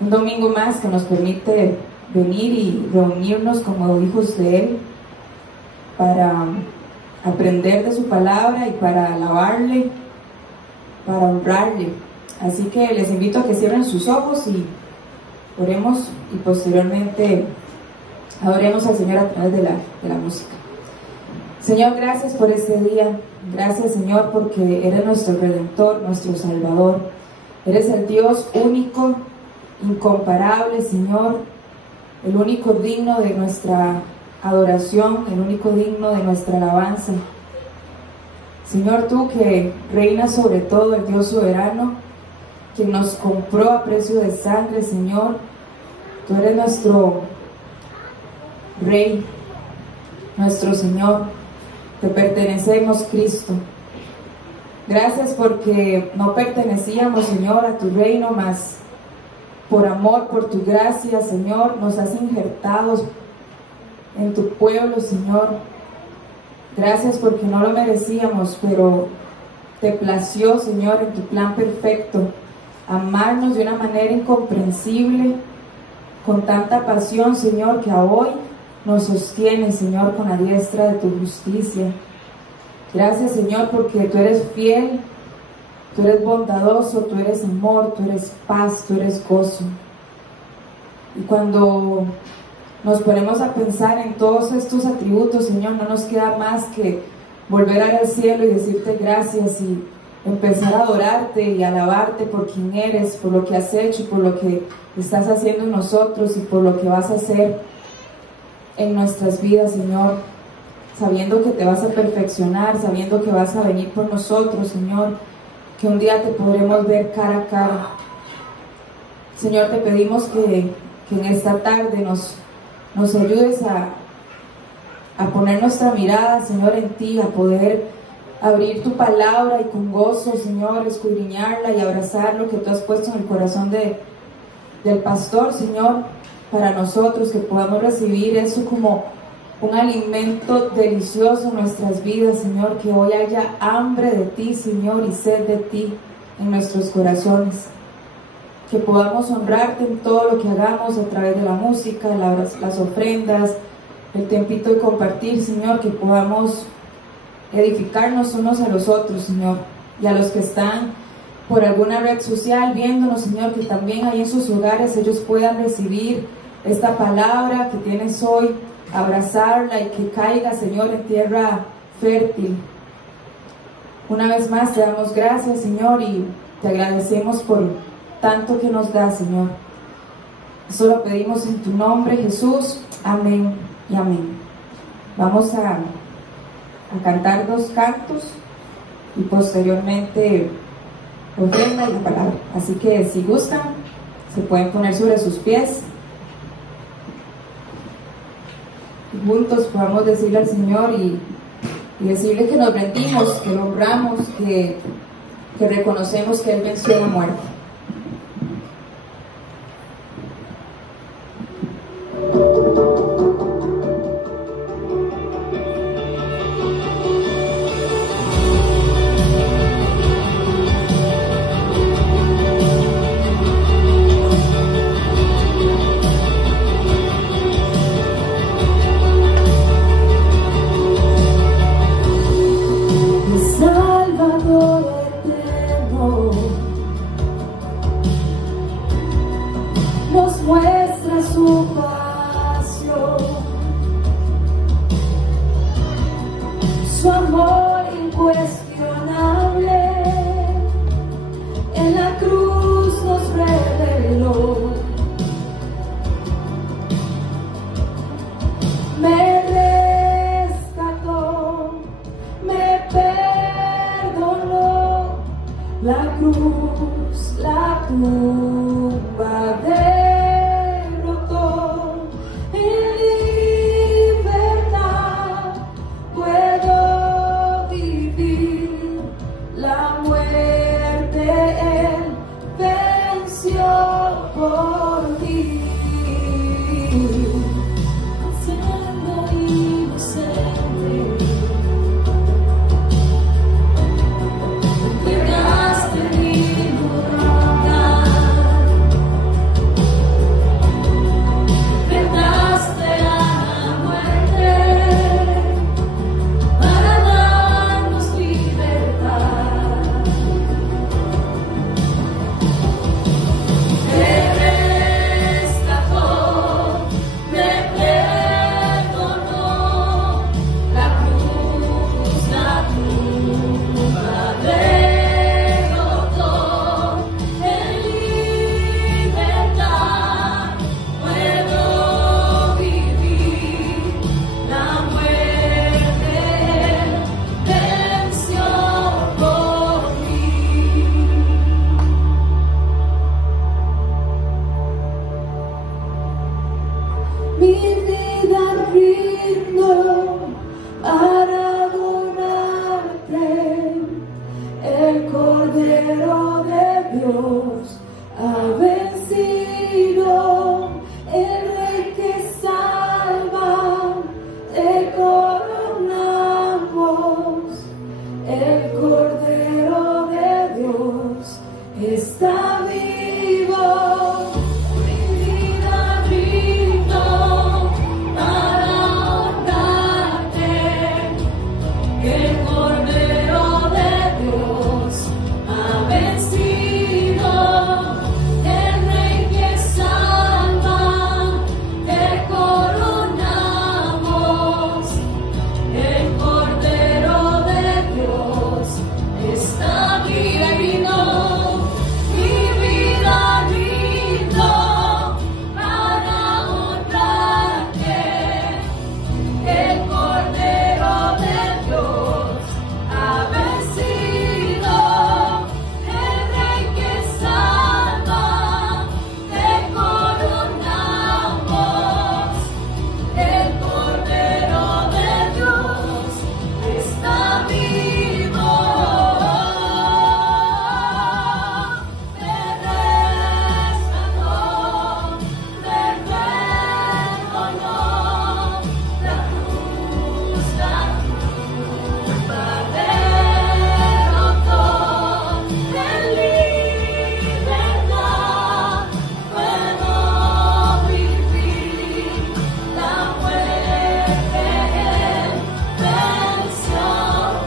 un domingo más que nos permite venir y reunirnos como hijos de Él para aprender de su palabra y para alabarle, para honrarle. Así que les invito a que cierren sus ojos y oremos, y posteriormente adoremos al Señor a través de la música. Señor, gracias por este día. Gracias, Señor, porque eres nuestro Redentor, nuestro Salvador. Eres el Dios único, incomparable, Señor, el único digno de nuestra adoración, el único digno de nuestra alabanza. Señor, tú que reinas sobre todo, el Dios soberano, quien nos compró a precio de sangre, Señor, tú eres nuestro Rey, nuestro Señor, te pertenecemos, Cristo. Gracias porque no pertenecíamos, Señor, a tu reino, mas por amor, por tu gracia, Señor, nos has injertado en tu pueblo, Señor. Gracias porque no lo merecíamos, pero te plació, Señor, en tu plan perfecto, amarnos de una manera incomprensible, con tanta pasión, Señor, que a hoy nos sostiene, Señor, con la diestra de tu justicia. Gracias, Señor, porque tú eres fiel, tú eres bondadoso, tú eres amor, tú eres paz, tú eres gozo. Y cuando nos ponemos a pensar en todos estos atributos, Señor, no nos queda más que volver al cielo y decirte gracias y empezar a adorarte y alabarte por quien eres, por lo que has hecho, por lo que estás haciendo en nosotros y por lo que vas a hacer en nuestras vidas, Señor, sabiendo que te vas a perfeccionar, sabiendo que vas a venir por nosotros, Señor, que un día te podremos ver cara a cara. Señor, te pedimos que en esta tarde nos ayudes a poner nuestra mirada, Señor, en ti, a poder abrir tu palabra y con gozo, Señor, escudriñarla y abrazar lo que tú has puesto en el corazón del pastor, Señor, para nosotros, que podamos recibir eso como un alimento delicioso en nuestras vidas, Señor, que hoy haya hambre de ti, Señor, y sed de ti en nuestros corazones, que podamos honrarte en todo lo que hagamos a través de la música, las ofrendas, el tiempito de compartir, Señor, que podamos edificarnos unos a los otros, Señor, y a los que están por alguna red social viéndonos, Señor, que también ahí en sus hogares ellos puedan recibir esta palabra que tienes hoy, abrazarla y que caiga, Señor, en tierra fértil. Una vez más te damos gracias, Señor, y te agradecemos por tanto que nos das, Señor. Eso lo pedimos en tu nombre, Jesús. Amén y amén. Vamos a cantar 2 cantos y posteriormente ofrenda y la palabra. Así que si gustan, se pueden poner sobre sus pies y juntos podamos decirle al Señor y decirle que nos rendimos, que lo honramos, que reconocemos que Él venció la muerte. mi vida rindo para adorarte. El Cordero de Dios ha vencido, el Rey que salva, te coronamos. El Cordero de Dios está vivo. Mi vida rindo para honrarte. El Cordero de Dios ha vencido, el Rey que salva, te coronamos. El Cordero de Dios está vivo. Mi vida rindo para honrarte. El Cordero de Dios ha vencido, el Rey que salva, te coronamos. El Cordero de Dios está vivo. Te rescató del reino, la cruz derrotó, en libertad puedo vivir. La muerte venció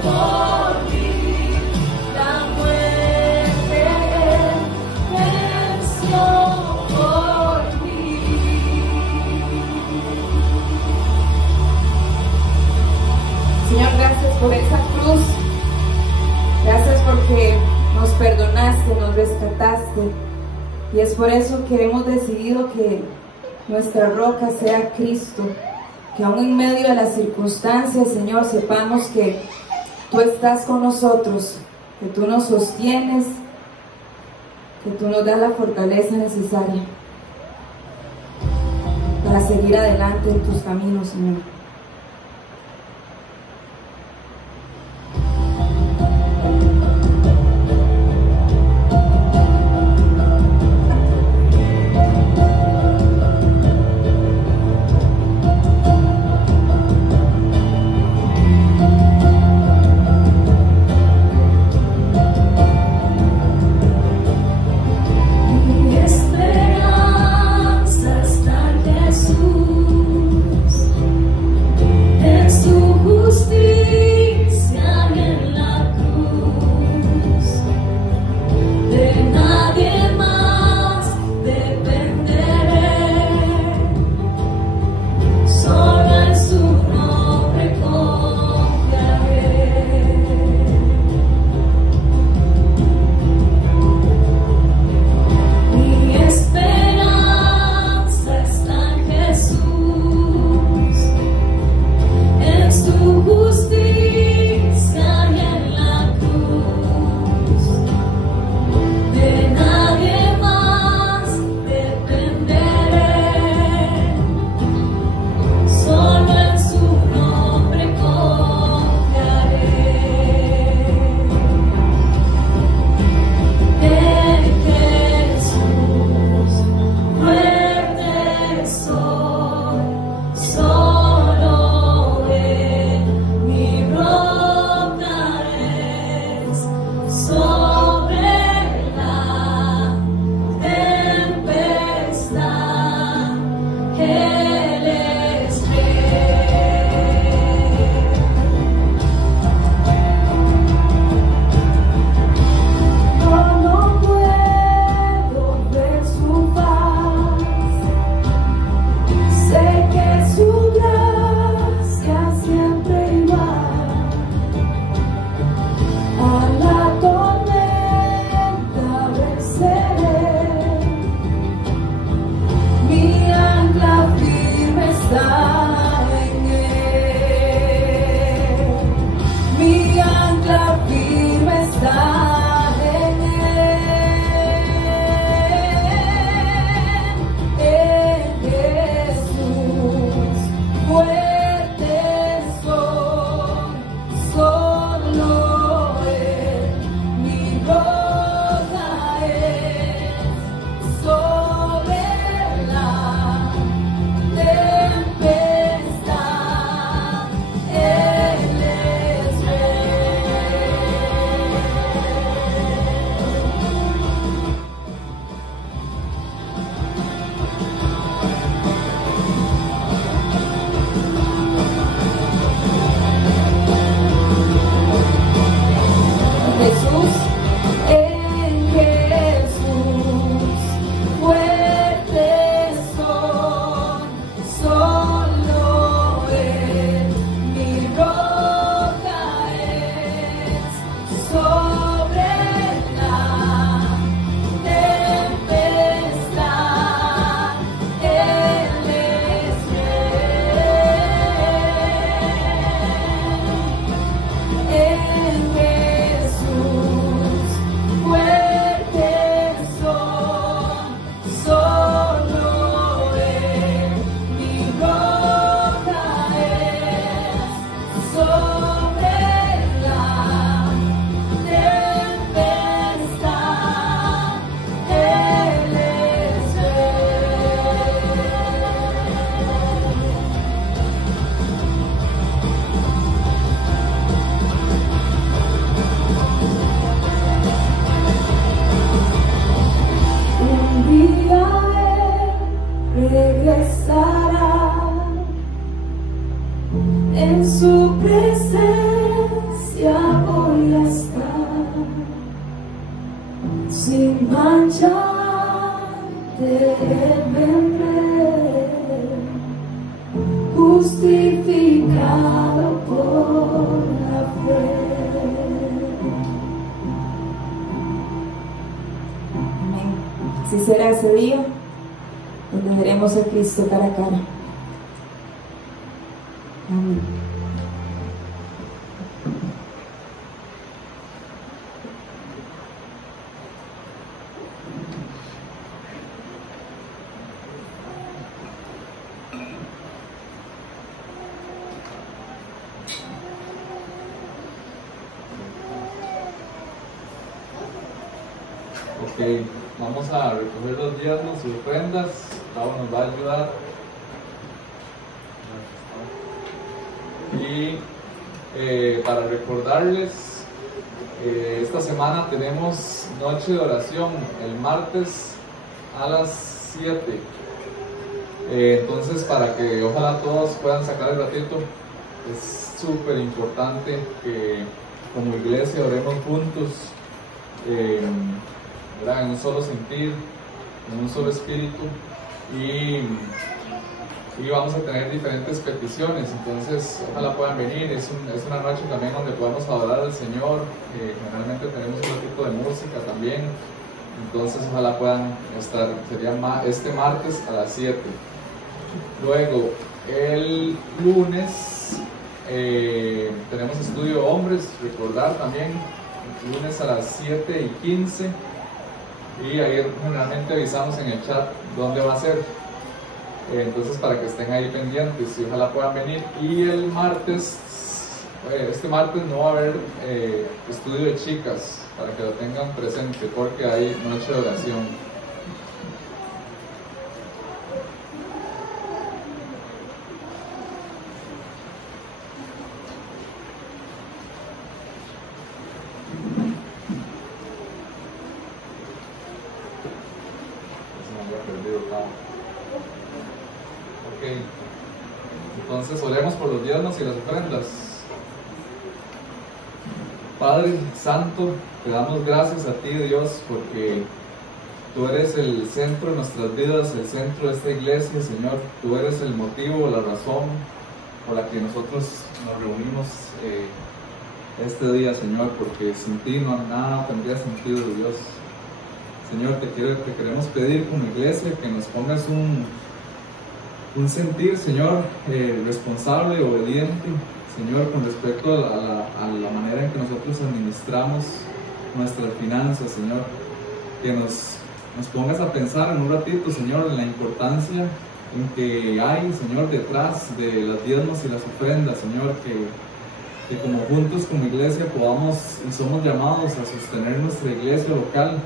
por mí, la muerte venció por mí. Señor, gracias por esa cruz. Gracias porque nos perdonaste, nos rescataste. Y es por eso que hemos decidido que nuestra roca sea Cristo. Que aún en medio de las circunstancias, Señor, sepamos que tú estás con nosotros, que tú nos sostienes, que tú nos das la fortaleza necesaria para seguir adelante en tus caminos, Señor. Mi esperanza está en Jesús. escucharte vendré, justificado por la fe. Amén. Así será ese día donde veremos a Cristo cara a cara. Amén. Ok, vamos a recoger los diezmos y ofrendas. Gabo nos va a ayudar. Y para recordarles, esta semana tenemos noche de oración el martes a las 7. Entonces, para que ojalá todos puedan sacar el ratito, es súper importante que como iglesia oremos juntos. En un solo sentir, en un solo espíritu, y vamos a tener diferentes peticiones. Entonces ojalá puedan venir. Es una noche también donde podemos adorar al Señor. Generalmente tenemos un tipo de música también, entonces ojalá puedan estar. Sería este martes a las 7. Luego el lunes tenemos estudio de hombres. Recordar también, lunes a las 7:15. Y ahí generalmente avisamos en el chat dónde va a ser, entonces para que estén ahí pendientes y ojalá puedan venir. Y el martes, este martes no va a haber estudio de chicas, para que lo tengan presente, porque hay noche de oración. Ok, entonces oremos por los diezmos y las ofrendas. Padre Santo, te damos gracias a ti, Dios, porque tú eres el centro de nuestras vidas, el centro de esta iglesia, Señor. Tú eres el motivo, la razón por la que nosotros nos reunimos este día, Señor, porque sin ti nada tendría sentido, Dios. Señor, te queremos pedir como iglesia que nos pongas un sentir, Señor, responsable, obediente, Señor, con respecto a la manera en que nosotros administramos nuestras finanzas, Señor. Que nos pongas a pensar en un ratito, Señor, en la importancia en que hay, Señor, detrás de las diezmos y las ofrendas, Señor, que como juntos como iglesia podamos y somos llamados a sostener nuestra iglesia local,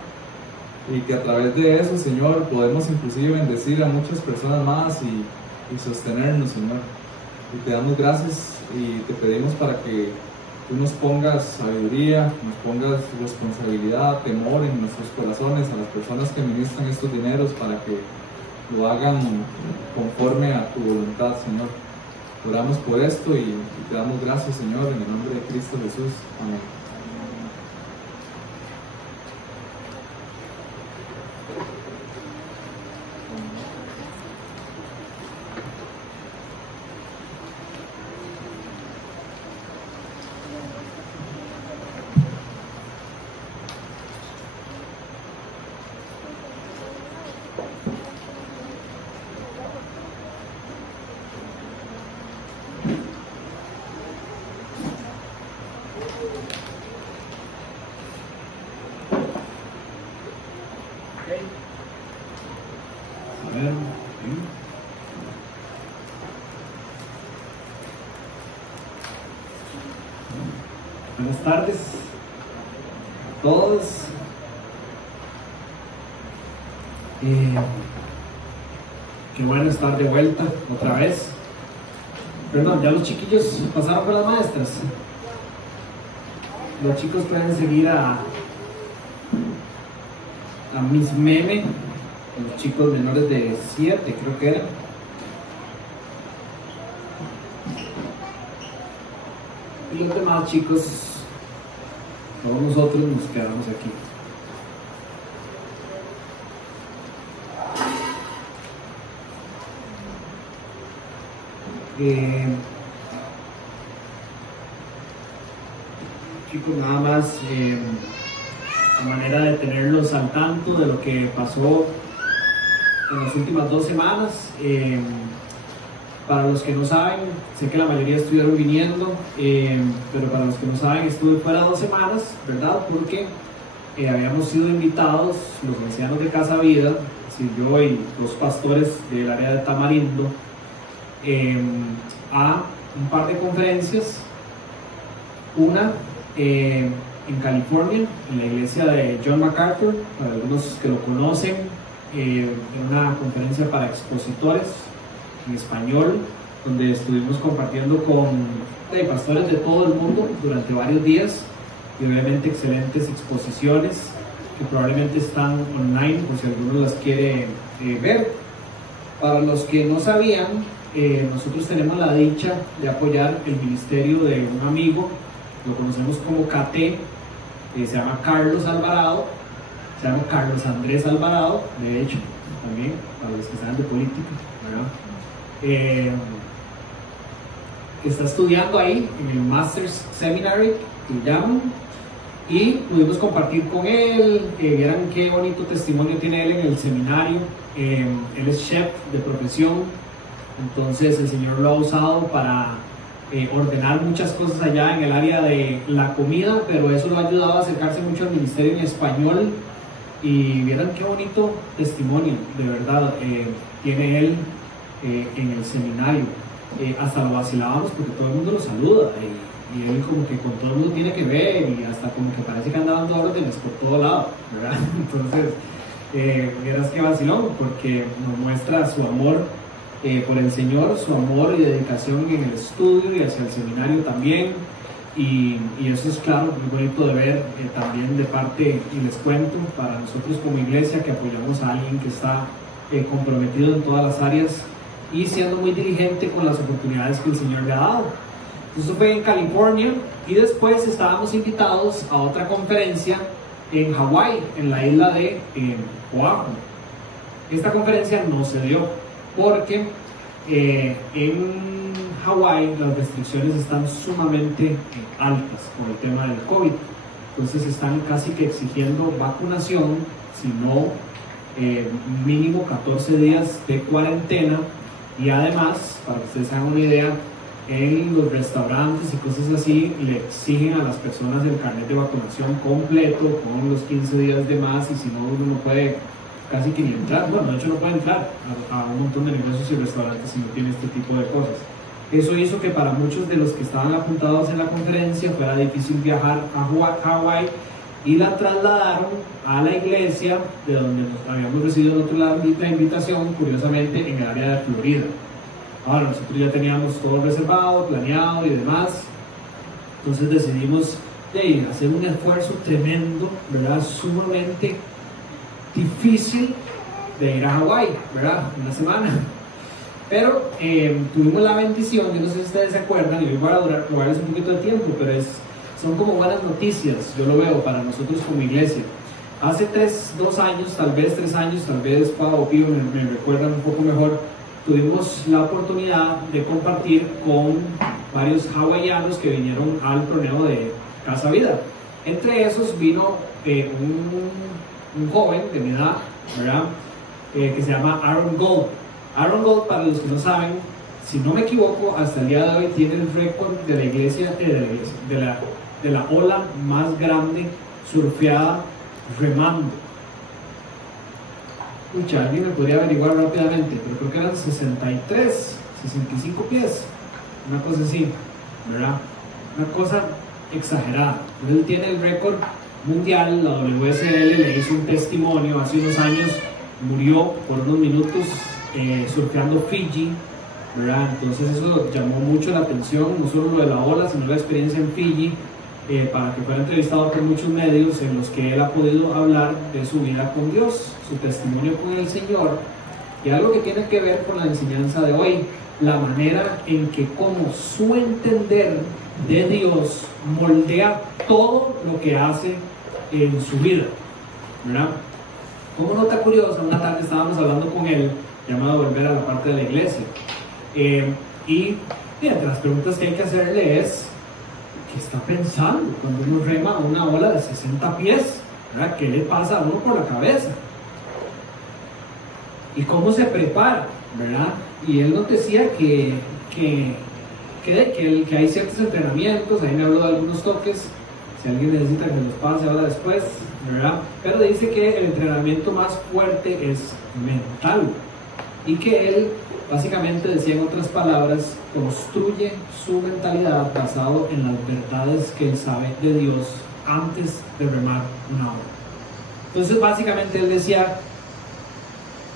y que a través de eso, Señor, podemos inclusive bendecir a muchas personas más y sostenernos, Señor. Y te damos gracias y te pedimos para que tú nos pongas sabiduría, nos pongas responsabilidad, temor en nuestros corazones a las personas que administran estos dineros, para que lo hagan conforme a tu voluntad, Señor. Oramos por esto y te damos gracias, Señor, en el nombre de Cristo Jesús. Amén. Buenas tardes a todos. Qué bueno estar de vuelta otra vez. Perdón, ya los chiquillos pasaron con las maestras. Los chicos pueden seguir a Miss Meme, los chicos menores de 7, creo que eran. Y los demás chicos, todos nosotros nos quedamos aquí. Chicos, nada más a manera de tenerlos al tanto de lo que pasó en las últimas 2 semanas. Para los que no saben, sé que la mayoría estuvieron viniendo, pero para los que no saben, estuve fuera 2 semanas, ¿verdad? Porque habíamos sido invitados, los ancianos de Casa Vida, es decir, yo y 2 pastores del área de Tamarindo, a un par de conferencias. Una en California, en la iglesia de John MacArthur, para algunos que lo conocen, en una conferencia para expositores en español, donde estuvimos compartiendo con pastores de todo el mundo durante varios días, y obviamente excelentes exposiciones que probablemente están online por si alguno las quiere ver. Para los que no sabían, nosotros tenemos la dicha de apoyar el ministerio de un amigo, lo conocemos como KT, se llama Carlos Alvarado, se llama Carlos Andrés Alvarado, de hecho, también, para los que saben de política, ¿verdad? Que está estudiando ahí en el Masters Seminary, que llaman, y pudimos compartir con él, vieran qué bonito testimonio tiene él en el seminario. Él es chef de profesión, entonces el Señor lo ha usado para ordenar muchas cosas allá en el área de la comida, pero eso lo ha ayudado a acercarse mucho al ministerio en español, y vieran qué bonito testimonio, de verdad, tiene él en el seminario. Hasta lo vacilábamos porque todo el mundo lo saluda, y él como que con todo el mundo tiene que ver, y hasta como que parece que anda dando órdenes por todo lado, ¿verdad? Entonces, vieras que vacilón, porque nos muestra su amor por el Señor, su amor y dedicación en el estudio y hacia el seminario también, y eso es claro, muy bonito de ver también de parte, y les cuento, para nosotros como iglesia que apoyamos a alguien que está comprometido en todas las áreas y siendo muy diligente con las oportunidades que el Señor le ha dado. Eso fue en California, y después estábamos invitados a otra conferencia en Hawái, en la isla de Oahu. Esta conferencia no se dio porque en Hawái las restricciones están sumamente altas con el tema del COVID. Entonces están casi que exigiendo vacunación, si no mínimo 14 días de cuarentena, y además, para que ustedes hagan una idea, en los restaurantes y cosas así le exigen a las personas el carnet de vacunación completo con los 15 días de más, y si no, uno no puede casi que ni entrar. Bueno, de hecho no puede entrar a un montón de negocios y restaurantes si no tiene este tipo de cosas. Eso hizo que para muchos de los que estaban apuntados en la conferencia fuera difícil viajar a Hawái, y la trasladaron a la iglesia de donde nos habíamos recibido nosotros la invitación, curiosamente en el área de Florida. Ahora, nosotros ya teníamos todo reservado, planeado y demás, entonces decidimos hacer un esfuerzo tremendo, ¿verdad? Sumamente difícil de ir a Hawái, ¿verdad? Una semana. Pero tuvimos la bendición, yo no sé si ustedes se acuerdan, y voy a robarles un poquito de tiempo, pero son como buenas noticias, yo lo veo para nosotros como iglesia. Hace 2 años, tal vez 3 años, tal vez Pablo o Pío me recuerdan un poco mejor, tuvimos la oportunidad de compartir con varios hawaianos que vinieron al torneo de Casa Vida. Entre esos vino un joven de mi edad, ¿verdad? Que se llama Aaron Gold. Aaron Gold, para los que no saben, si no me equivoco, hasta el día de hoy tiene el récord de la iglesia, de la ola más grande surfeada remando. Mucha, alguien me podría averiguar rápidamente, pero creo que eran 65 pies, una cosa así, ¿verdad? Una cosa exagerada. Él tiene el récord mundial. La WSL le hizo un testimonio hace unos años, murió por unos minutos surfeando Fiji, ¿verdad? Entonces eso llamó mucho la atención, no solo lo de la ola, sino la experiencia en Fiji, para que fuera entrevistado por muchos medios en los que él ha podido hablar de su vida con Dios, su testimonio con el Señor, y algo que tiene que ver con la enseñanza de hoy, la manera en que como su entender de Dios moldea todo lo que hace en su vida, ¿verdad? Como nota curiosa, una tarde estábamos hablando con él, llamado a volver a la parte de la iglesia. Y mira, las preguntas que hay que hacerle es, ¿qué está pensando cuando uno rema una ola de 60 pies? ¿Verdad? ¿Qué le pasa a uno por la cabeza? ¿Y cómo se prepara? ¿Verdad? Y él nos decía que hay ciertos entrenamientos, ahí me habló de algunos toques, si alguien necesita que los pase ahora después, ¿verdad? Pero dice que el entrenamiento más fuerte es mental y que él básicamente decía, en otras palabras, construye su mentalidad basado en las verdades que él sabe de Dios antes de remar una ola. Entonces básicamente él decía,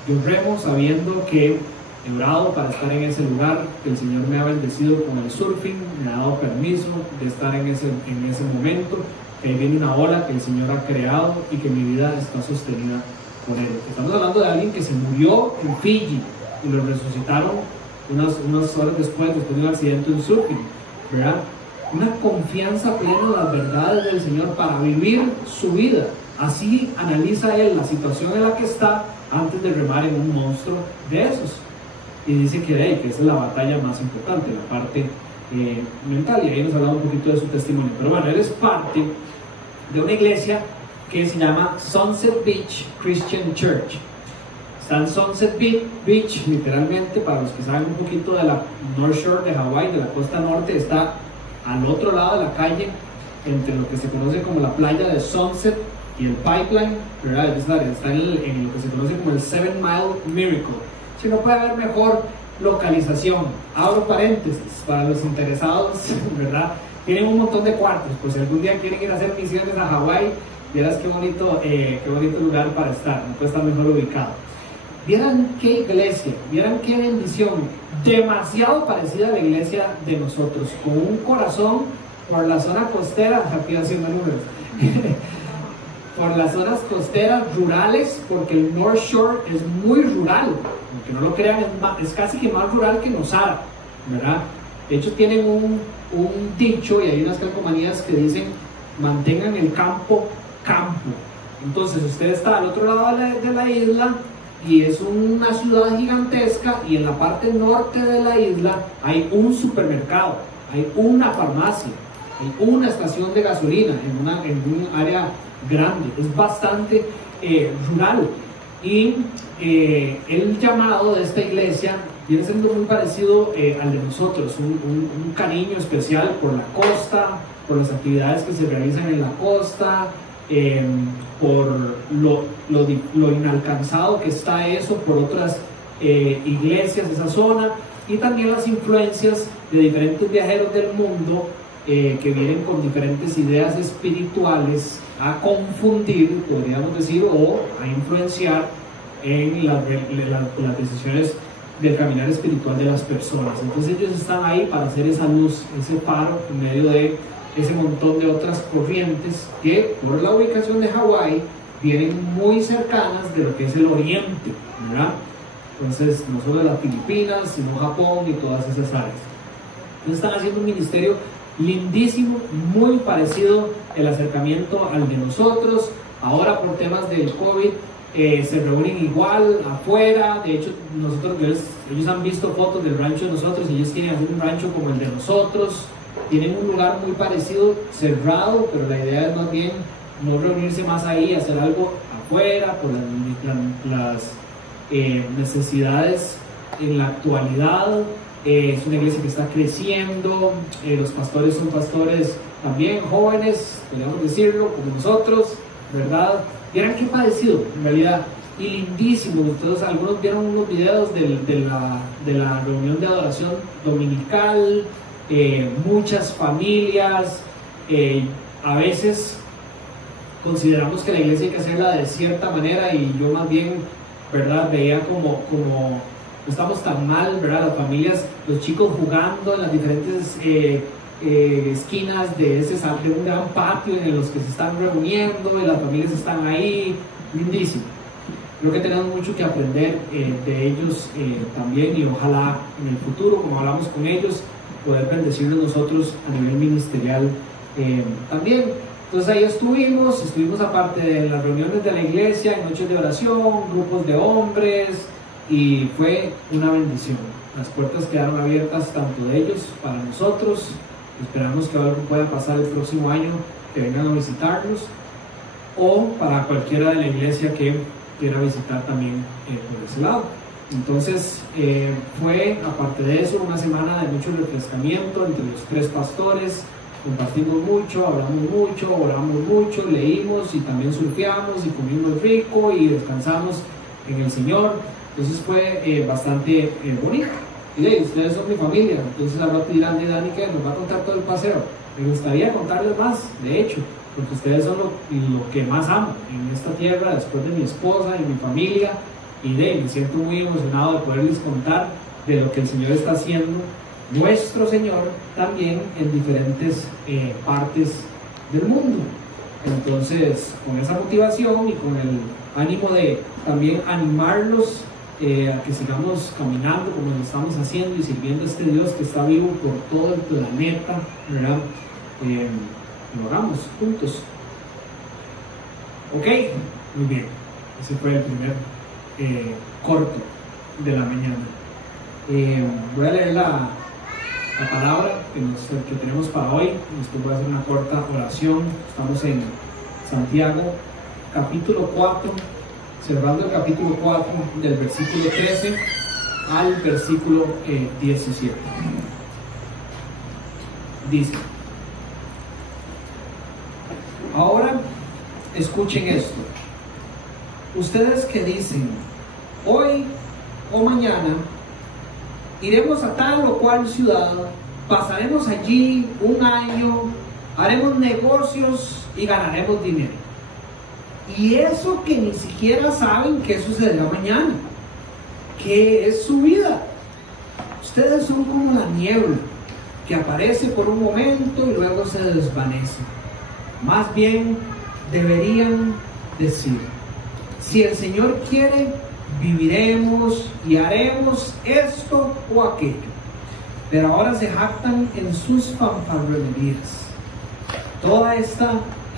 yo remo sabiendo que he orado para estar en ese lugar, que el Señor me ha bendecido con el surfing, me ha dado permiso de estar en ese momento, que ahí viene una ola que el Señor ha creado y que mi vida está sostenida por Él. Estamos hablando de alguien que se murió en Fiji y lo resucitaron unas horas después de un accidente en surfing, ¿verdad? Una confianza plena en las verdades del Señor para vivir su vida. Así analiza él la situación en la que está antes de remar en un monstruo de esos. Y dice que esa es la batalla más importante, la parte mental. Y ahí nos hablaba un poquito de su testimonio. Pero bueno, él es parte de una iglesia que se llama Sunset Beach Christian Church. Está en Sunset Beach, literalmente, para los que saben un poquito de la North Shore de Hawái, de la costa norte, está al otro lado de la calle, entre lo que se conoce como la playa de Sunset y el Pipeline, ¿verdad? Está en lo que se conoce como el 7 Mile Miracle. Si no puede haber mejor localización, abro paréntesis, para los interesados, ¿verdad? Tienen un montón de cuartos, pues si algún día quieren ir a hacer misiones a Hawái, vieras qué bonito lugar para estar, no puede estar mejor ubicado. Vieran qué iglesia, vieran qué bendición, demasiado parecida a la iglesia de nosotros, con un corazón por la zona costera, aquí haciendo números, por las zonas costeras rurales, porque el North Shore es muy rural, aunque no lo crean, es casi que más rural que Nosara, ¿verdad? De hecho tienen un dicho, y hay unas calcomanías que dicen, mantengan el campo. Entonces usted está al otro lado de la isla, y es una ciudad gigantesca, y en la parte norte de la isla hay un supermercado, hay una farmacia, hay una estación de gasolina en un área grande, es bastante rural. Y el llamado de esta iglesia viene siendo muy parecido al de nosotros, un cariño especial por la costa, por las actividades que se realizan en la costa, por lo inalcanzado que está eso por otras iglesias de esa zona, y también las influencias de diferentes viajeros del mundo que vienen con diferentes ideas espirituales a confundir, podríamos decir, o a influenciar en las decisiones del caminar espiritual de las personas. Entonces ellos están ahí para hacer esa luz, ese faro en medio de ese montón de otras corrientes que por la ubicación de Hawái vienen muy cercanas de lo que es el oriente, ¿verdad? Entonces no solo las Filipinas, sino Japón y todas esas áreas. Entonces están haciendo un ministerio lindísimo, muy parecido el acercamiento al de nosotros. Ahora por temas del COVID se reúnen igual afuera. De hecho ellos han visto fotos del rancho de nosotros y ellos quieren hacer un rancho como el de nosotros. Tienen un lugar muy parecido, cerrado, pero la idea es más bien no reunirse más ahí, hacer algo afuera por las necesidades en la actualidad. Es una iglesia que está creciendo, los pastores son pastores también jóvenes, podríamos decirlo, como nosotros, ¿verdad? Vieran qué parecido, en realidad, y lindísimo. Ustedes, algunos vieron unos videos de la reunión de adoración dominical, muchas familias. A veces consideramos que la iglesia hay que hacerla de cierta manera, y yo más bien, ¿verdad?, veía como estamos tan mal, ¿verdad? Las familias, los chicos jugando en las diferentes esquinas de un gran patio en los que se están reuniendo, y las familias están ahí, lindísimo. Creo que tenemos mucho que aprender de ellos también, y ojalá en el futuro, como hablamos con ellos, poder bendecirlos nosotros a nivel ministerial también. Entonces ahí estuvimos aparte de las reuniones de la iglesia, en noches de oración, grupos de hombres, y fue una bendición. Las puertas quedaron abiertas tanto de ellos para nosotros. Esperamos que algo pueda pasar el próximo año, que vengan a visitarnos, o para cualquiera de la iglesia que quiera visitar también por ese lado. Entonces fue, aparte de eso, una semana de mucho refrescamiento entre los tres pastores. Compartimos mucho, hablamos mucho, oramos mucho, leímos y también surfeamos y comimos rico y descansamos en el Señor. Entonces fue bastante bonito. Y ustedes son mi familia, entonces ahora te dirán de Dani que nos va a contar todo el paseo. Me gustaría contarles más, de hecho, porque ustedes son lo que más amo en esta tierra, después de mi esposa y mi familia. Y me siento muy emocionado de poderles contar de lo que el Señor está haciendo, nuestro Señor, también en diferentes partes del mundo. Entonces, con esa motivación y con el ánimo de también animarlos a que sigamos caminando como lo estamos haciendo y sirviendo a este Dios que está vivo por todo el planeta, ¿verdad? Lo hagamos juntos. Ok, muy bien. Ese fue el primer corto de la mañana. Voy a leer la palabra que tenemos para hoy. Después voy a hacer una corta oración. Estamos en Santiago, capítulo 4, cerrando el capítulo 4, del versículo 13 al versículo 17. Dice: ahora escuchen esto. Ustedes que dicen, hoy o mañana iremos a tal o cual ciudad, pasaremos allí un año, haremos negocios y ganaremos dinero. Y eso que ni siquiera saben qué sucederá mañana, qué es su vida. Ustedes son como la niebla que aparece por un momento y luego se desvanece. Más bien deberían decir: si el Señor quiere, viviremos y haremos esto o aquello. Pero ahora se jactan en sus fanfarronerías. Toda esta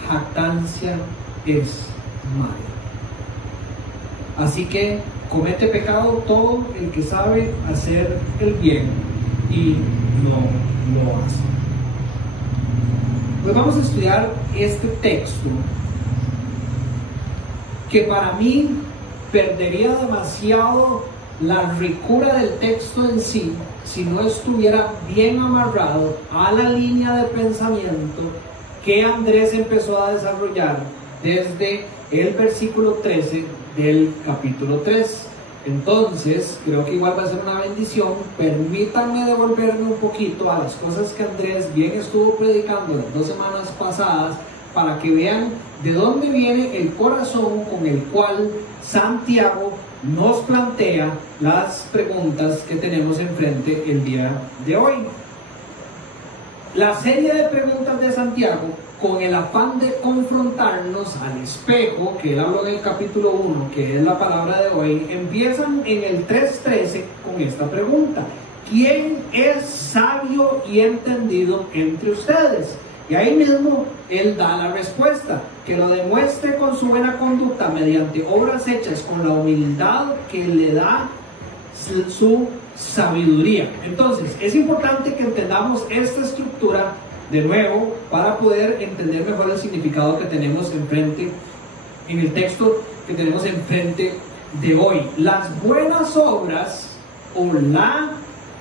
jactancia es mala. Así que comete pecado todo el que sabe hacer el bien y no lo hace. Pues vamos a estudiar este texto, que para mí perdería demasiado la ricura del texto en sí si no estuviera bien amarrado a la línea de pensamiento que Andrés empezó a desarrollar desde el versículo 13 del capítulo 3. Entonces, creo que igual va a ser una bendición. Permítanme devolverme un poquito a las cosas que Andrés bien estuvo predicando las 2 semanas pasadas, para que vean de dónde viene el corazón con el cual Santiago nos plantea las preguntas que tenemos enfrente el día de hoy. La serie de preguntas de Santiago, con el afán de confrontarnos al espejo, que él habló en el capítulo 1, que es la palabra de hoy, empiezan en el 3:13 con esta pregunta: ¿quién es sabio y entendido entre ustedes? Y ahí mismo él da la respuesta: que lo demuestre con su buena conducta mediante obras hechas con la humildad que le da su sabiduría. Entonces, es importante que entendamos esta estructura de nuevo para poder entender mejor el significado que tenemos enfrente, en el texto que tenemos enfrente de hoy. Las buenas obras, o la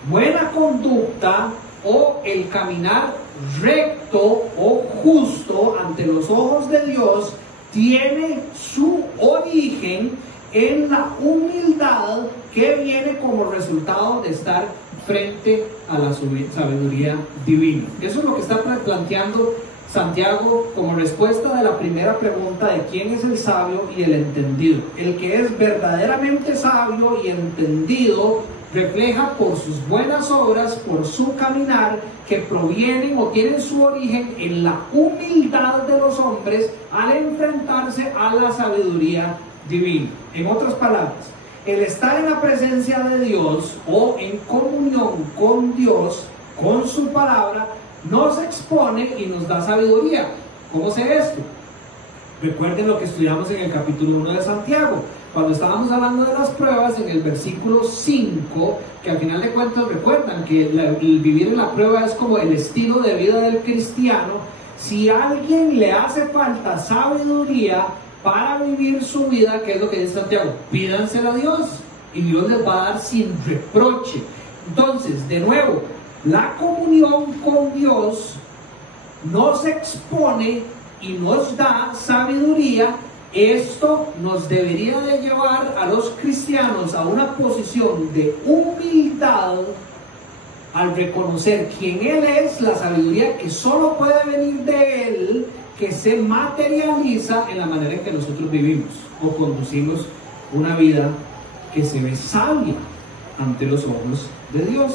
buena conducta, o el caminar recto o justo ante los ojos de Dios, tiene su origen en la humildad que viene como resultado de estar frente a la sabiduría divina. Eso es lo que está planteando Santiago como respuesta de la primera pregunta de quién es el sabio y el entendido. El que es verdaderamente sabio y entendido refleja por sus buenas obras, por su caminar, que provienen o tienen su origen en la humildad de los hombres al enfrentarse a la sabiduría divina. En otras palabras, el estar en la presencia de Dios o en comunión con Dios, con su palabra, nos expone y nos da sabiduría. ¿Cómo sé esto? Recuerden lo que estudiamos en el capítulo 1 de Santiago. cuando estábamos hablando de las pruebas, en el versículo 5, que al final de cuentas recuerdan que el vivir en la prueba es como el estilo de vida del cristiano. Si a alguien le hace falta sabiduría para vivir su vida, ¿qué es lo que dice Santiago? Pídansela a Dios y Dios les va a dar sin reproche. Entonces, de nuevo, la comunión con Dios nos expone y nos da sabiduría. Esto nos debería de llevar a los cristianos a una posición de humildad al reconocer quién Él es, la sabiduría que solo puede venir de Él, que se materializa en la manera en que nosotros vivimos o conducimos una vida que se ve sabia ante los ojos de Dios.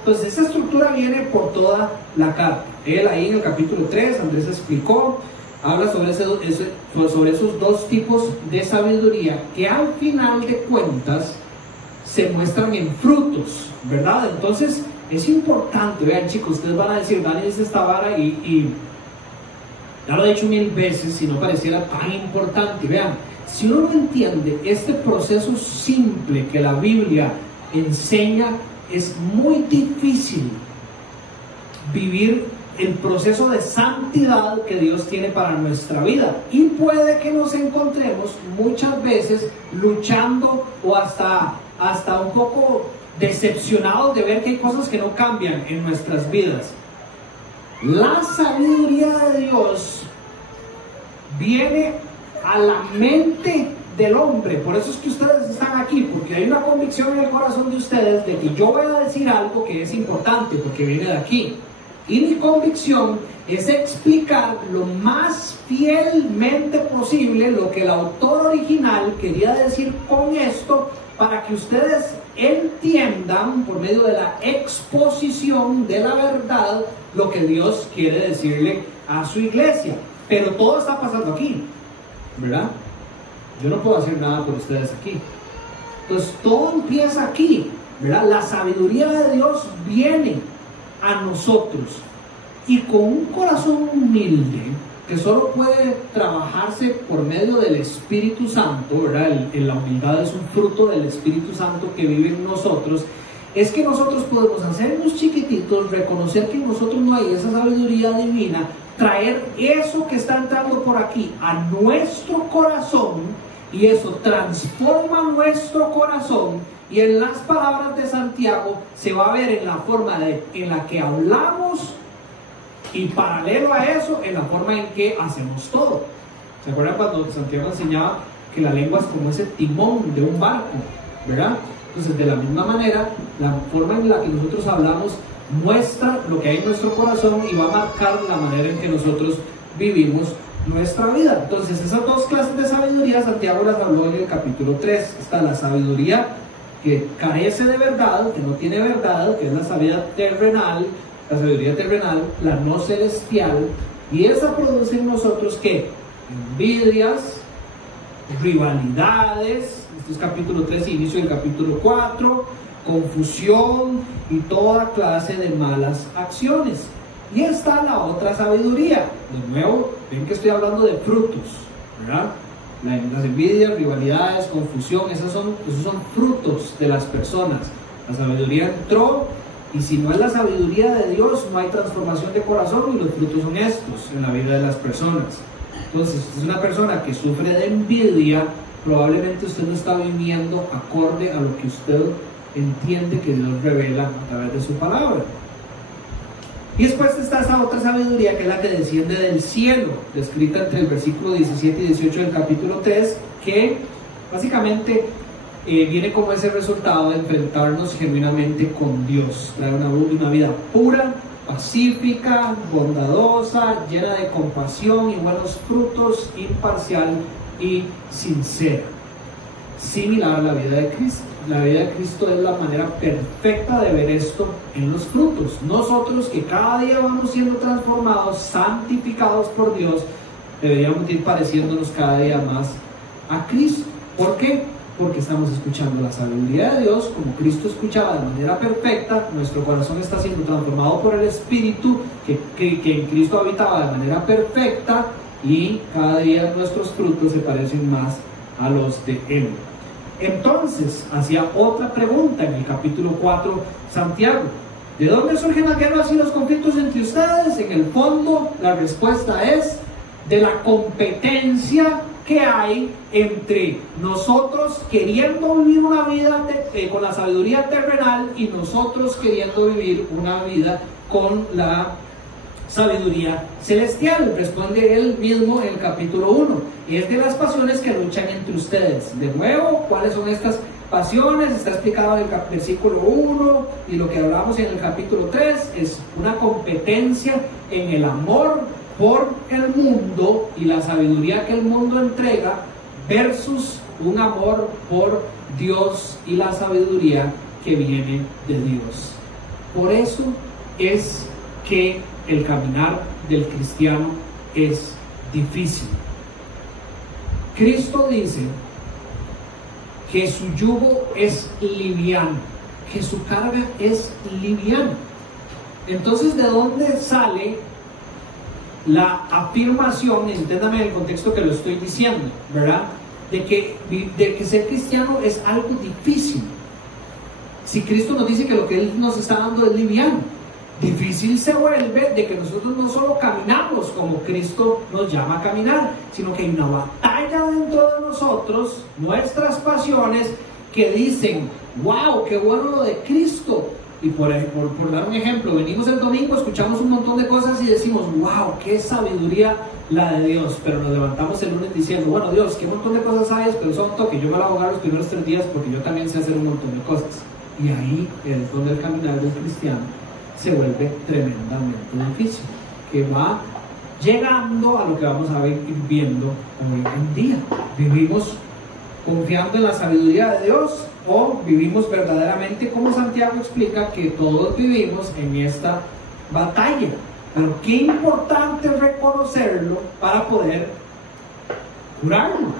Entonces, esta estructura viene por toda la carta. Él ahí en el capítulo 3, Andrés explicó, habla sobre esos dos tipos de sabiduría que al final de cuentas se muestran en frutos, ¿verdad? Entonces, es importante, vean chicos, ustedes van a decir, Dani dice esta vara y ya lo he dicho 1000 veces, si no pareciera tan importante. Vean, si uno no entiende este proceso simple que la Biblia enseña, es muy difícil vivir el proceso de santidad que Dios tiene para nuestra vida, y puede que nos encontremos muchas veces luchando o hasta un poco decepcionados de ver que hay cosas que no cambian en nuestras vidas. La sabiduría de Dios viene a la mente del hombre. Por eso es que ustedes están aquí, porque hay una convicción en el corazón de ustedes de que yo voy a decir algo que es importante porque viene de aquí. Y mi convicción es explicar lo más fielmente posible lo que el autor original quería decir con esto, para que ustedes entiendan por medio de la exposición de la verdad lo que Dios quiere decirle a su iglesia. Pero todo está pasando aquí, ¿verdad? Yo no puedo hacer nada por ustedes aquí. Entonces todo empieza aquí, ¿verdad? La sabiduría de Dios viene a nosotros, y con un corazón humilde que solo puede trabajarse por medio del Espíritu Santo, ¿verdad? La humildad es un fruto del Espíritu Santo que vive en nosotros. Es que nosotros podemos hacernos chiquititos, reconocer que en nosotros no hay esa sabiduría divina, traer eso que está entrando por aquí a nuestro corazón, y eso transforma nuestro corazón, y en las palabras de Santiago se va a ver en la forma en la que hablamos, y paralelo a eso, en la forma en que hacemos todo. ¿Se acuerdan cuando Santiago enseñaba que la lengua es como ese timón de un barco, ¿verdad? Entonces, de la misma manera, la forma en la que nosotros hablamos muestra lo que hay en nuestro corazón y va a marcar la manera en que nosotros vivimos nuestra vida. Entonces, esas dos clases de sabiduría Santiago las habló en el capítulo 3. Está la sabiduría que carece de verdad, que no tiene verdad, que es la sabiduría terrenal, la no celestial, y esa produce en nosotros ¿qué? Envidias, rivalidades, esto es capítulo 3 inicio del capítulo 4, confusión y toda clase de malas acciones. Y está la otra sabiduría. De nuevo, ven que estoy hablando de frutos, ¿verdad? Las envidias, rivalidades, confusión, esos son frutos de las personas. La sabiduría entró, y si no es la sabiduría de Dios, no hay transformación de corazón, y los frutos son estos en la vida de las personas. Entonces, si usted es una persona que sufre de envidia, probablemente usted no está viviendo acorde a lo que usted entiende que Dios revela a través de su palabra. Y después está esa otra sabiduría, que es la que desciende del cielo, descrita entre el versículo 17 y 18 del capítulo 3, que básicamente viene como ese resultado de enfrentarnos genuinamente con Dios, traer una vida pura, pacífica, bondadosa, llena de compasión y buenos frutos, imparcial y sincera, similar a la vida de Cristo. La vida de Cristo es la manera perfecta de ver esto en los frutos. Nosotros, que cada día vamos siendo transformados, santificados por Dios, deberíamos ir pareciéndonos cada día más a Cristo. ¿Por qué? Porque estamos escuchando la sabiduría de Dios como Cristo escuchaba de manera perfecta. Nuestro corazón está siendo transformado por el Espíritu que en Cristo habitaba de manera perfecta, y cada día nuestros frutos se parecen más a los de él. Entonces, hacía otra pregunta en el capítulo 4, Santiago: ¿de dónde surgen las guerras y los conflictos entre ustedes? En el fondo, la respuesta es de la competencia que hay entre nosotros queriendo vivir una vida con la sabiduría terrenal y nosotros queriendo vivir una vida con la sabiduría celestial. Responde él mismo en el capítulo 1: es de las pasiones que luchan entre ustedes. De nuevo, ¿cuáles son estas pasiones? Está explicado en el versículo 1, y lo que hablamos en el capítulo 3 es una competencia en el amor por el mundo y la sabiduría que el mundo entrega versus un amor por Dios y la sabiduría que viene de Dios. Por eso es que el caminar del cristiano es difícil. Cristo dice que su yugo es liviano, que su carga es liviana. Entonces, ¿de dónde sale la afirmación? Entiéndame en el contexto que lo estoy diciendo, ¿verdad? De que ser cristiano es algo difícil. Si Cristo nos dice que lo que Él nos está dando es liviano, difícil se vuelve de que nosotros no solo caminamos como Cristo nos llama a caminar, sino que hay una batalla dentro de nosotros, nuestras pasiones, que dicen: wow, qué bueno lo de Cristo. Y por dar un ejemplo, venimos el domingo, escuchamos un montón de cosas y decimos: wow, qué sabiduría la de Dios. Pero nos levantamos el lunes diciendo: bueno, Dios, qué montón de cosas sabes, pero eso no toque, yo me la voy a ahogar los primeros 3 días porque yo también sé hacer un montón de cosas. Y ahí es donde el caminar del cristiano se vuelve tremendamente difícil, que va llegando a lo que vamos a ir viendo hoy en día. ¿Vivimos confiando en la sabiduría de Dios o vivimos verdaderamente, como Santiago explica, que todos vivimos en esta batalla? Pero qué importante reconocerlo para poder curarlo,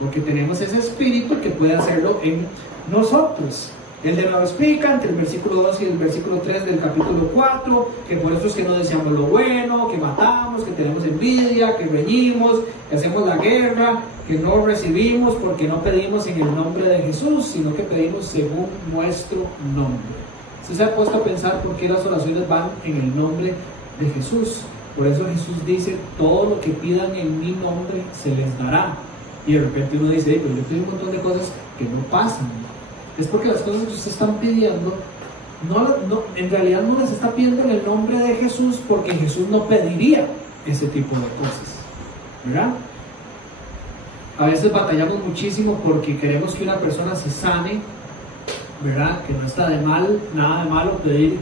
porque tenemos ese espíritu que puede hacerlo en nosotros. Él de nuevo explica entre el versículo 2 y el versículo 3 del capítulo 4 que por eso es que no deseamos lo bueno, que matamos, que tenemos envidia, que reñimos, que hacemos la guerra, que no recibimos porque no pedimos en el nombre de Jesús, sino que pedimos según nuestro nombre. ¿Usted se ha puesto a pensar por qué las oraciones van en el nombre de Jesús? Por eso Jesús dice: todo lo que pidan en mi nombre se les dará. Y de repente uno dice: pero yo pido un montón de cosas que no pasan. Es porque las cosas que usted está pidiendo, en realidad no las está pidiendo en el nombre de Jesús, porque Jesús no pediría ese tipo de cosas, ¿verdad? A veces batallamos muchísimo porque queremos que una persona se sane, ¿verdad? Que no está nada de malo pedir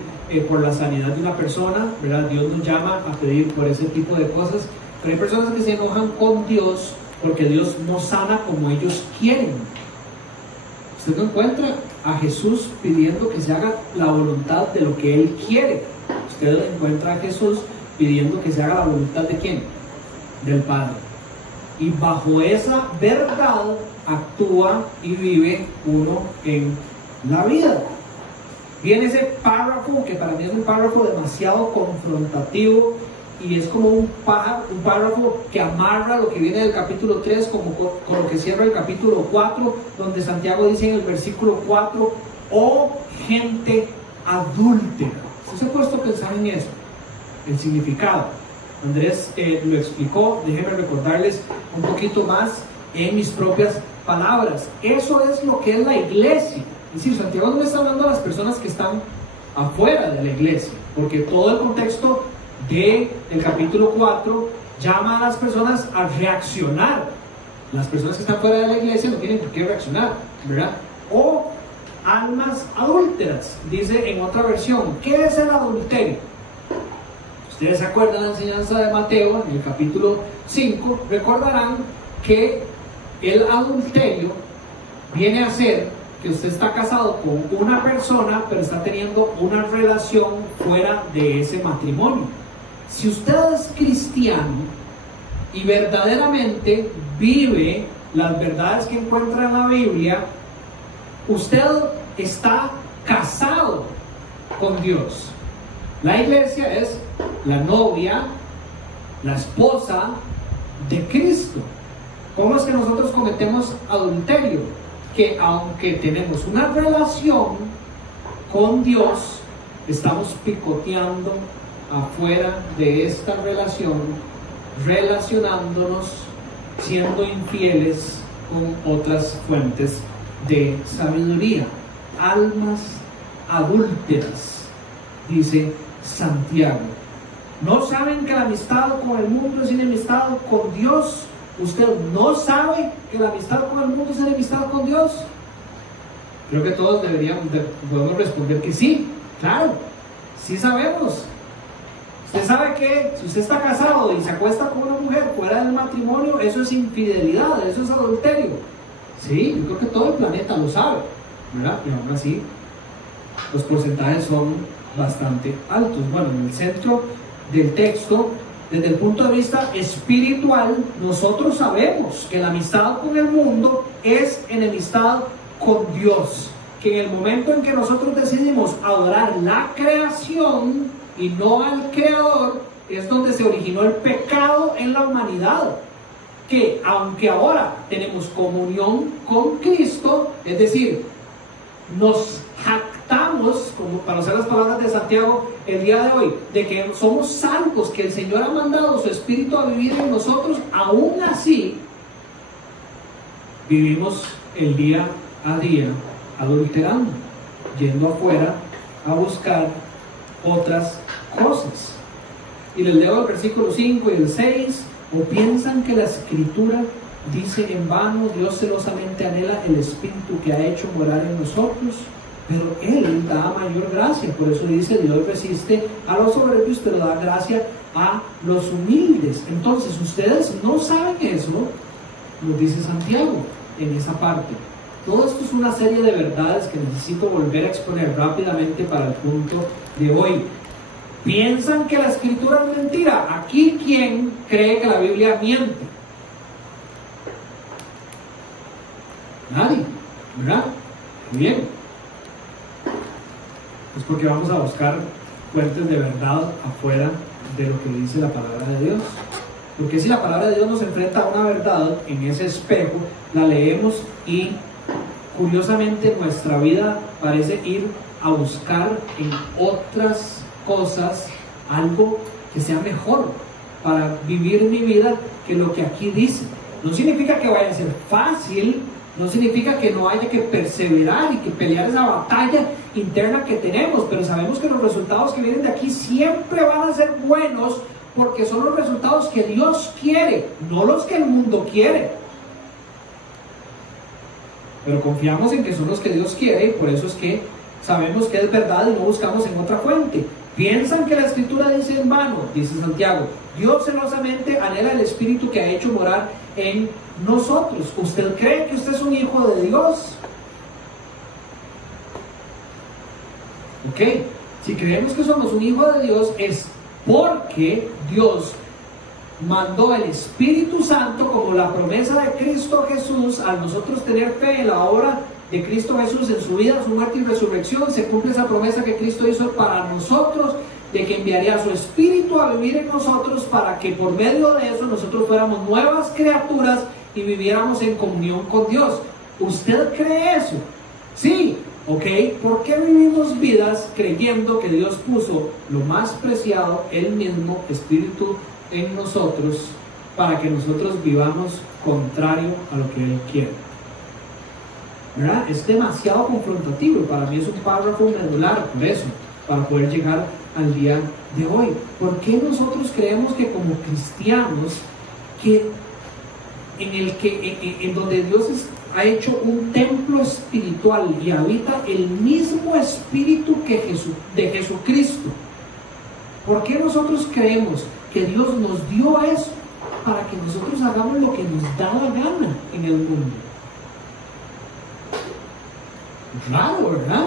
por la sanidad de una persona, ¿verdad? Dios nos llama a pedir por ese tipo de cosas, pero hay personas que se enojan con Dios porque Dios no sana como ellos quieren. Usted no encuentra a Jesús pidiendo que se haga la voluntad de lo que Él quiere. Usted encuentra a Jesús pidiendo que se haga la voluntad ¿de quién? Del Padre. Y bajo esa verdad actúa y vive uno en la vida. Viene ese párrafo que para mí es un párrafo demasiado confrontativo, y es como un párrafo que amarra lo que viene del capítulo 3 con lo que cierra el capítulo 4, donde Santiago dice en el versículo 4: oh gente adúltera. ¿Usted se ha puesto a pensar en eso? El significado. Andrés lo explicó, déjenme recordarles un poquito más en mis propias palabras. Eso es lo que es la iglesia. Es decir, Santiago no está hablando a las personas que están afuera de la iglesia, porque todo el contexto del capítulo 4 llama a las personas a reaccionar. Las personas que están fuera de la iglesia no tienen por qué reaccionar, ¿verdad? O almas adúlteras, dice en otra versión. ¿Qué es el adulterio? Ustedes se acuerdan de la enseñanza de Mateo en el capítulo 5, recordarán que el adulterio viene a ser que usted está casado con una persona, pero está teniendo una relación fuera de ese matrimonio. Si usted es cristiano y verdaderamente vive las verdades que encuentra en la Biblia, usted está casado con Dios. La iglesia es la novia, la esposa de Cristo. ¿Cómo es que nosotros cometemos adulterio? Que aunque tenemos una relación con Dios, estamos picoteando afuera de esta relación, relacionándonos, siendo infieles con otras fuentes de sabiduría. Almas adúlteras, dice Santiago. ¿No saben que la amistad con el mundo es enemistad con Dios? ¿Usted no sabe que la amistad con el mundo es enemistad con Dios? Creo que todos podemos responder que sí. Claro, sí sabemos. Usted sabe que si usted está casado y se acuesta con una mujer fuera del matrimonio, eso es infidelidad, eso es adulterio. Sí, yo creo que todo el planeta lo sabe, ¿verdad? Y aún así, los porcentajes son bastante altos. Bueno, en el centro del texto, desde el punto de vista espiritual, nosotros sabemos que la amistad con el mundo es enemistad con Dios. Que en el momento en que nosotros decidimos adorar la creación y no al Creador, es donde se originó el pecado en la humanidad. Que aunque ahora tenemos comunión con Cristo, es decir, nos jactamos, como para usar las palabras de Santiago el día de hoy, de que somos salvos, que el Señor ha mandado su Espíritu a vivir en nosotros, aún así vivimos el día a día adulterando, yendo afuera a buscar otras cosas. Y les leo el versículo 5 y el 6. ¿O piensan que la Escritura dice en vano, Dios celosamente anhela el Espíritu que ha hecho morar en nosotros? Pero Él da mayor gracia. Por eso dice, Dios resiste a los soberbios, pero da gracia a los humildes. Entonces, ustedes no saben eso, nos dice Santiago en esa parte. Todo esto es una serie de verdades que necesito volver a exponer rápidamente para el punto de hoy. ¿Piensan que la Escritura es mentira? Aquí, ¿quién cree que la Biblia miente? Nadie, ¿verdad? Muy bien. Es porque vamos a buscar fuentes de verdad afuera de lo que dice la palabra de Dios. Porque si la palabra de Dios nos enfrenta a una verdad en ese espejo, la leemos y curiosamente nuestra vida parece ir a buscar en otras cosas algo que sea mejor para vivir mi vida que lo que aquí dice. No significa que vaya a ser fácil, no significa que no haya que perseverar y que pelear esa batalla interna que tenemos, pero sabemos que los resultados que vienen de aquí siempre van a ser buenos, porque son los resultados que Dios quiere, no los que el mundo quiere. Pero confiamos en que son los que Dios quiere, y por eso es que sabemos que es verdad y no buscamos en otra fuente. ¿Piensan que la Escritura dice en vano? Dice Santiago, Dios celosamente anhela el Espíritu que ha hecho morar en nosotros. ¿Usted cree que usted es un hijo de Dios? Ok, si creemos que somos un hijo de Dios, es porque Dios mandó el Espíritu Santo como la promesa de Cristo Jesús. Al nosotros tener fe en la obra de Cristo Jesús, en su vida, su muerte y resurrección, se cumple esa promesa que Cristo hizo para nosotros, de que enviaría su Espíritu a vivir en nosotros, para que por medio de eso nosotros fuéramos nuevas criaturas y viviéramos en comunión con Dios. ¿Usted cree eso? Sí. Ok, ¿por qué vivimos vidas creyendo que Dios puso lo más preciado, Él mismo, Espíritu, en nosotros, para que nosotros vivamos contrario a lo que Él quiere? ¿Verdad? Es demasiado confrontativo. Para mí es un párrafo medular, por eso, para poder llegar al día de hoy. ¿Por qué nosotros creemos que como cristianos, en donde Dios ha hecho un templo espiritual y habita el mismo Espíritu de Jesucristo, ¿por qué nosotros creemos que Dios nos dio eso para que nosotros hagamos lo que nos da la gana en el mundo? Claro, ¿verdad?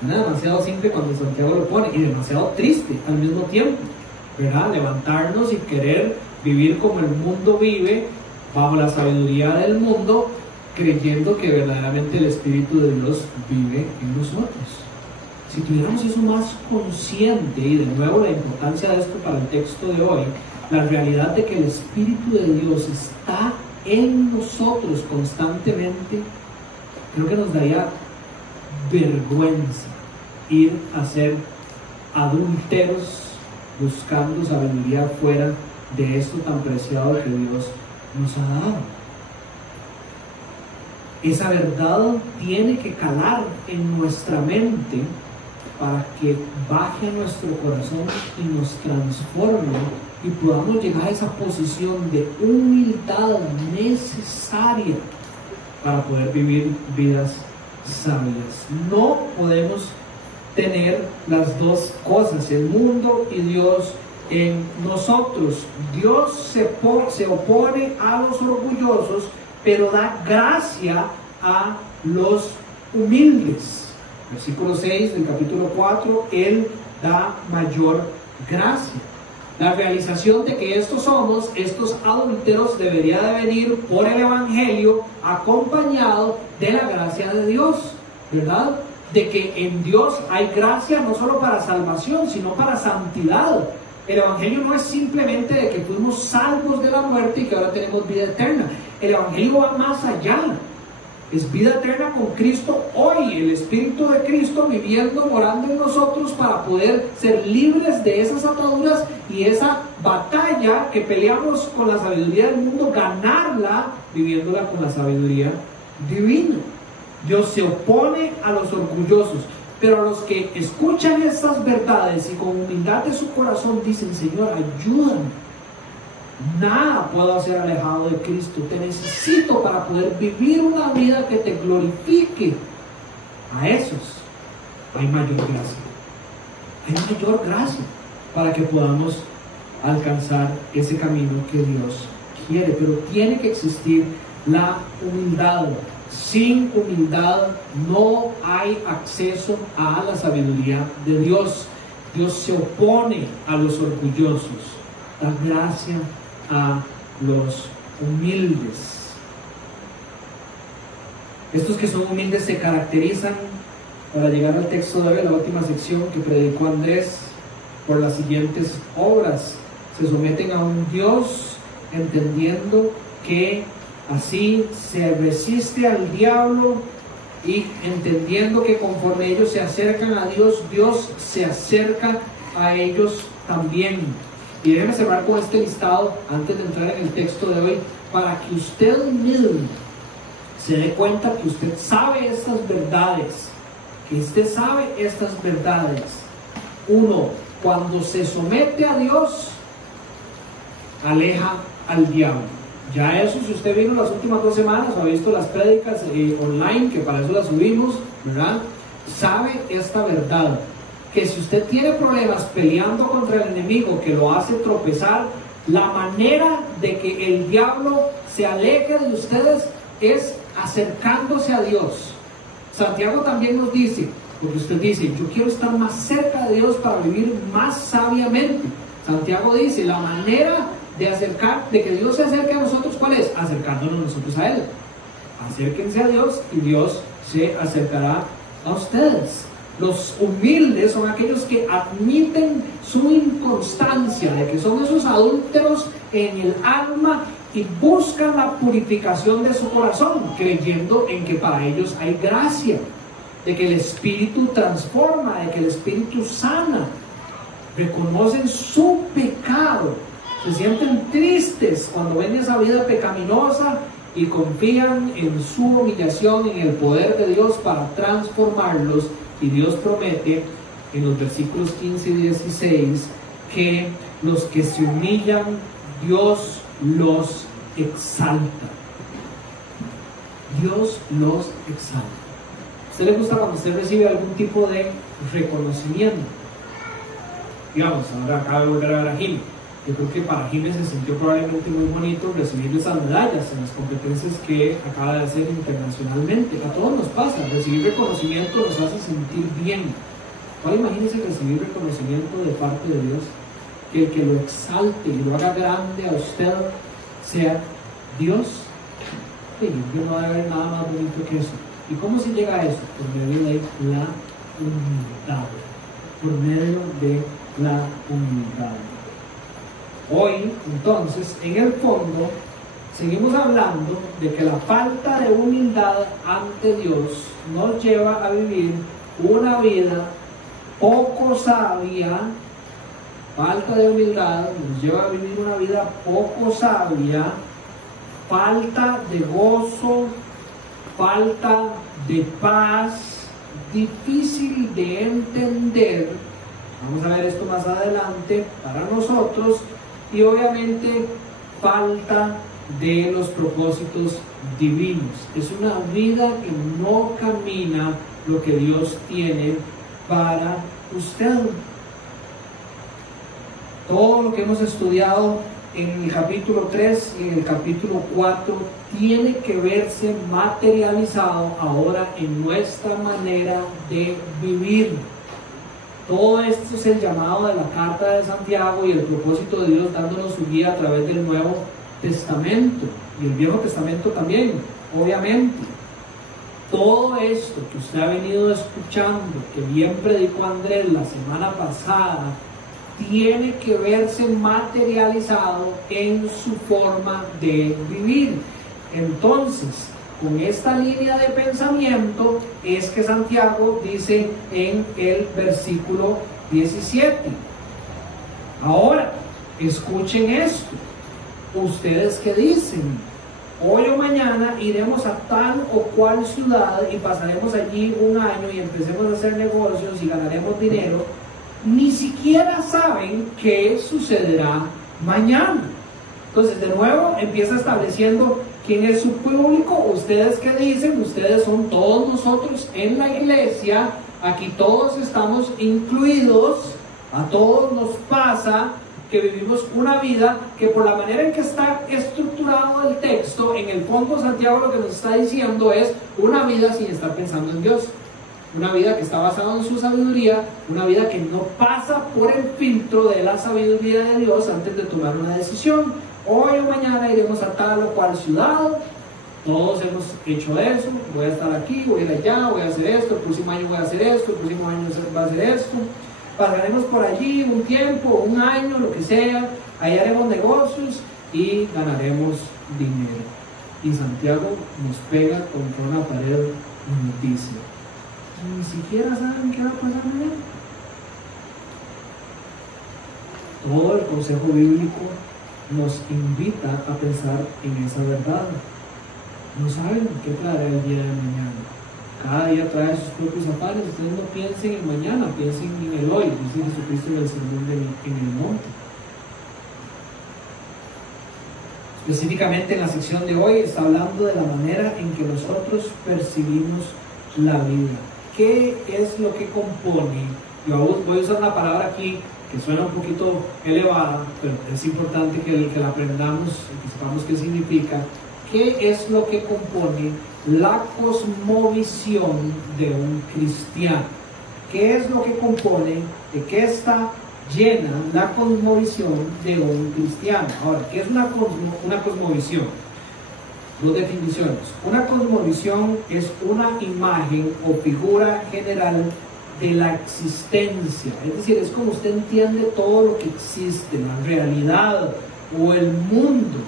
Suena demasiado simple cuando Santiago lo pone, y demasiado triste al mismo tiempo, ¿verdad? Levantarnos y querer vivir como el mundo vive, bajo la sabiduría del mundo, creyendo que verdaderamente el Espíritu de Dios vive en nosotros. Si tuviéramos eso más consciente, y de nuevo la importancia de esto para el texto de hoy, la realidad de que el Espíritu de Dios está en nosotros constantemente, creo que nos daría vergüenza ir a ser adúlteros buscando sabiduría fuera de esto tan preciado que Dios nos ha dado. Esa verdad tiene que calar en nuestra mente para que baje a nuestro corazón y nos transforme y podamos llegar a esa posición de humildad necesaria para poder vivir vidas sabias. No podemos tener las dos cosas, el mundo y Dios en nosotros. Dios se opone a los orgullosos, pero da gracia a los humildes. Versículo 6 del capítulo 4, Él da mayor gracia. La realización de que estos adúlteros, debería de venir por el Evangelio acompañado de la gracia de Dios, ¿verdad? De que en Dios hay gracia no solo para salvación, sino para santidad. El Evangelio no es simplemente de que fuimos salvos de la muerte y que ahora tenemos vida eterna. El Evangelio va más allá. Es vida eterna con Cristo hoy, el Espíritu de Cristo viviendo, morando en nosotros para poder ser libres de esas ataduras y esa batalla que peleamos con la sabiduría del mundo, ganarla viviéndola con la sabiduría divina. Dios se opone a los orgullosos, pero a los que escuchan estas verdades y con humildad de su corazón dicen: Señor, ayúdame. Nada puedo hacer alejado de Cristo. Te necesito para poder vivir una vida que te glorifique. A esos hay mayor gracia. Hay mayor gracia para que podamos alcanzar ese camino que Dios quiere. Pero tiene que existir la humildad. Sin humildad no hay acceso a la sabiduría de Dios. Dios se opone a los orgullosos. Da gracia a los humildes. Estos que son humildes se caracterizan, para llegar al texto de hoy, la última sección que predicó Andrés, por las siguientes obras. Se someten a un Dios, entendiendo que así se resiste al diablo y entendiendo que conforme ellos se acercan a Dios, Dios se acerca a ellos también. Y déjeme cerrar con este listado antes de entrar en el texto de hoy, para que usted mismo se dé cuenta que usted sabe estas verdades, que usted sabe estas verdades. Uno, cuando se somete a Dios, aleja al diablo. Ya eso, si usted vino las últimas 2 semanas o ha visto las prédicas online, que para eso las subimos, ¿verdad? Sabe esta verdad, que si usted tiene problemas peleando contra el enemigo que lo hace tropezar, la manera de que el diablo se aleje de ustedes es acercándose a Dios. Santiago también nos dice, porque usted dice: yo quiero estar más cerca de Dios para vivir más sabiamente. Santiago dice, la manera de que Dios se acerque a nosotros, ¿cuál es? Acercándonos nosotros a Él. Acérquense a Dios y Dios se acercará a ustedes. Los humildes son aquellos que admiten su inconstancia, de que son esos adúlteros en el alma y buscan la purificación de su corazón, creyendo en que para ellos hay gracia, de que el Espíritu transforma, de que el Espíritu sana. Reconocen su pecado, se sienten tristes cuando ven esa vida pecaminosa y confían en su humillación, en el poder de Dios para transformarlos. Y Dios promete en los versículos 15 y 16 que los que se humillan, Dios los exalta. Dios los exalta. ¿A usted le gusta cuando usted recibe algún tipo de reconocimiento? Digamos, ahora acaba de volver a ver a Jimmy. Yo creo que para Jimmy se sintió probablemente muy bonito recibir esas medallas en las competencias que acaba de hacer internacionalmente. A todos nos pasa, recibir reconocimiento nos hace sentir bien. Ahora imagínense recibir reconocimiento de parte de Dios, que el que lo exalte y lo haga grande a usted sea Dios. Sí, no va a haber nada más bonito que eso. ¿Y cómo se llega a eso? Por medio de la humildad. Por medio de la humildad. Hoy, entonces, en el fondo, seguimos hablando de que la falta de humildad ante Dios nos lleva a vivir una vida poco sabia. Falta de humildad nos lleva a vivir una vida poco sabia, falta de gozo, falta de paz, difícil de entender. Vamos a ver esto más adelante para nosotros. Y obviamente falta de los propósitos divinos. Es una vida que no camina lo que Dios tiene para usted. Todo lo que hemos estudiado en el capítulo 3 y en el capítulo 4 tiene que verse materializado ahora en nuestra manera de vivir. Todo esto es el llamado de la carta de Santiago y el propósito de Dios dándonos su guía a través del Nuevo Testamento y el Viejo Testamento también, obviamente. Todo esto que usted ha venido escuchando, que bien predicó Andrés la semana pasada, tiene que verse materializado en su forma de vivir. Entonces, con esta línea de pensamiento es que Santiago dice en el versículo 17: ahora, escuchen esto, ustedes que dicen, hoy o mañana iremos a tal o cual ciudad y pasaremos allí un año y empecemos a hacer negocios y ganaremos dinero, ni siquiera saben qué sucederá mañana. Entonces, de nuevo, empieza estableciendo quién es su público. Ustedes que dicen, ustedes son todos nosotros en la iglesia, aquí todos estamos incluidos, a todos nos pasa que vivimos una vida que por la manera en que está estructurado el texto, en el fondo Santiago lo que nos está diciendo es una vida sin estar pensando en Dios. Una vida que está basada en su sabiduría, una vida que no pasa por el filtro de la sabiduría de Dios antes de tomar una decisión. Hoy o mañana iremos a tal o cual ciudad, todos hemos hecho eso, voy a estar aquí, voy a ir allá, voy a hacer esto, el próximo año voy a hacer esto, el próximo año va a hacer esto, pasaremos por allí un tiempo, un año, lo que sea, ahí haremos negocios y ganaremos dinero. Y Santiago nos pega contra una pared y nos dice: ni siquiera saben qué va a pasar mañana. Todo el consejo bíblico nos invita a pensar en esa verdad. No saben qué traerá el día de mañana. Cada día trae sus propios afanes. Ustedes no piensen en mañana, piensen en el hoy, dice Jesucristo en el sermón en el monte. Específicamente en la sección de hoy está hablando de la manera en que nosotros percibimos la vida. ¿Qué es lo que compone? Yo voy a usar una palabra aquí que suena un poquito elevada, pero es importante que la aprendamos y que sepamos qué significa. ¿Qué es lo que compone la cosmovisión de un cristiano? ¿Qué es lo que compone, de qué está llena la cosmovisión de un cristiano? Ahora, ¿qué es una cosmovisión? Dos definiciones. Una cosmovisión es una imagen o figura general de la existencia, es decir, es como usted entiende todo lo que existe, la realidad o el mundo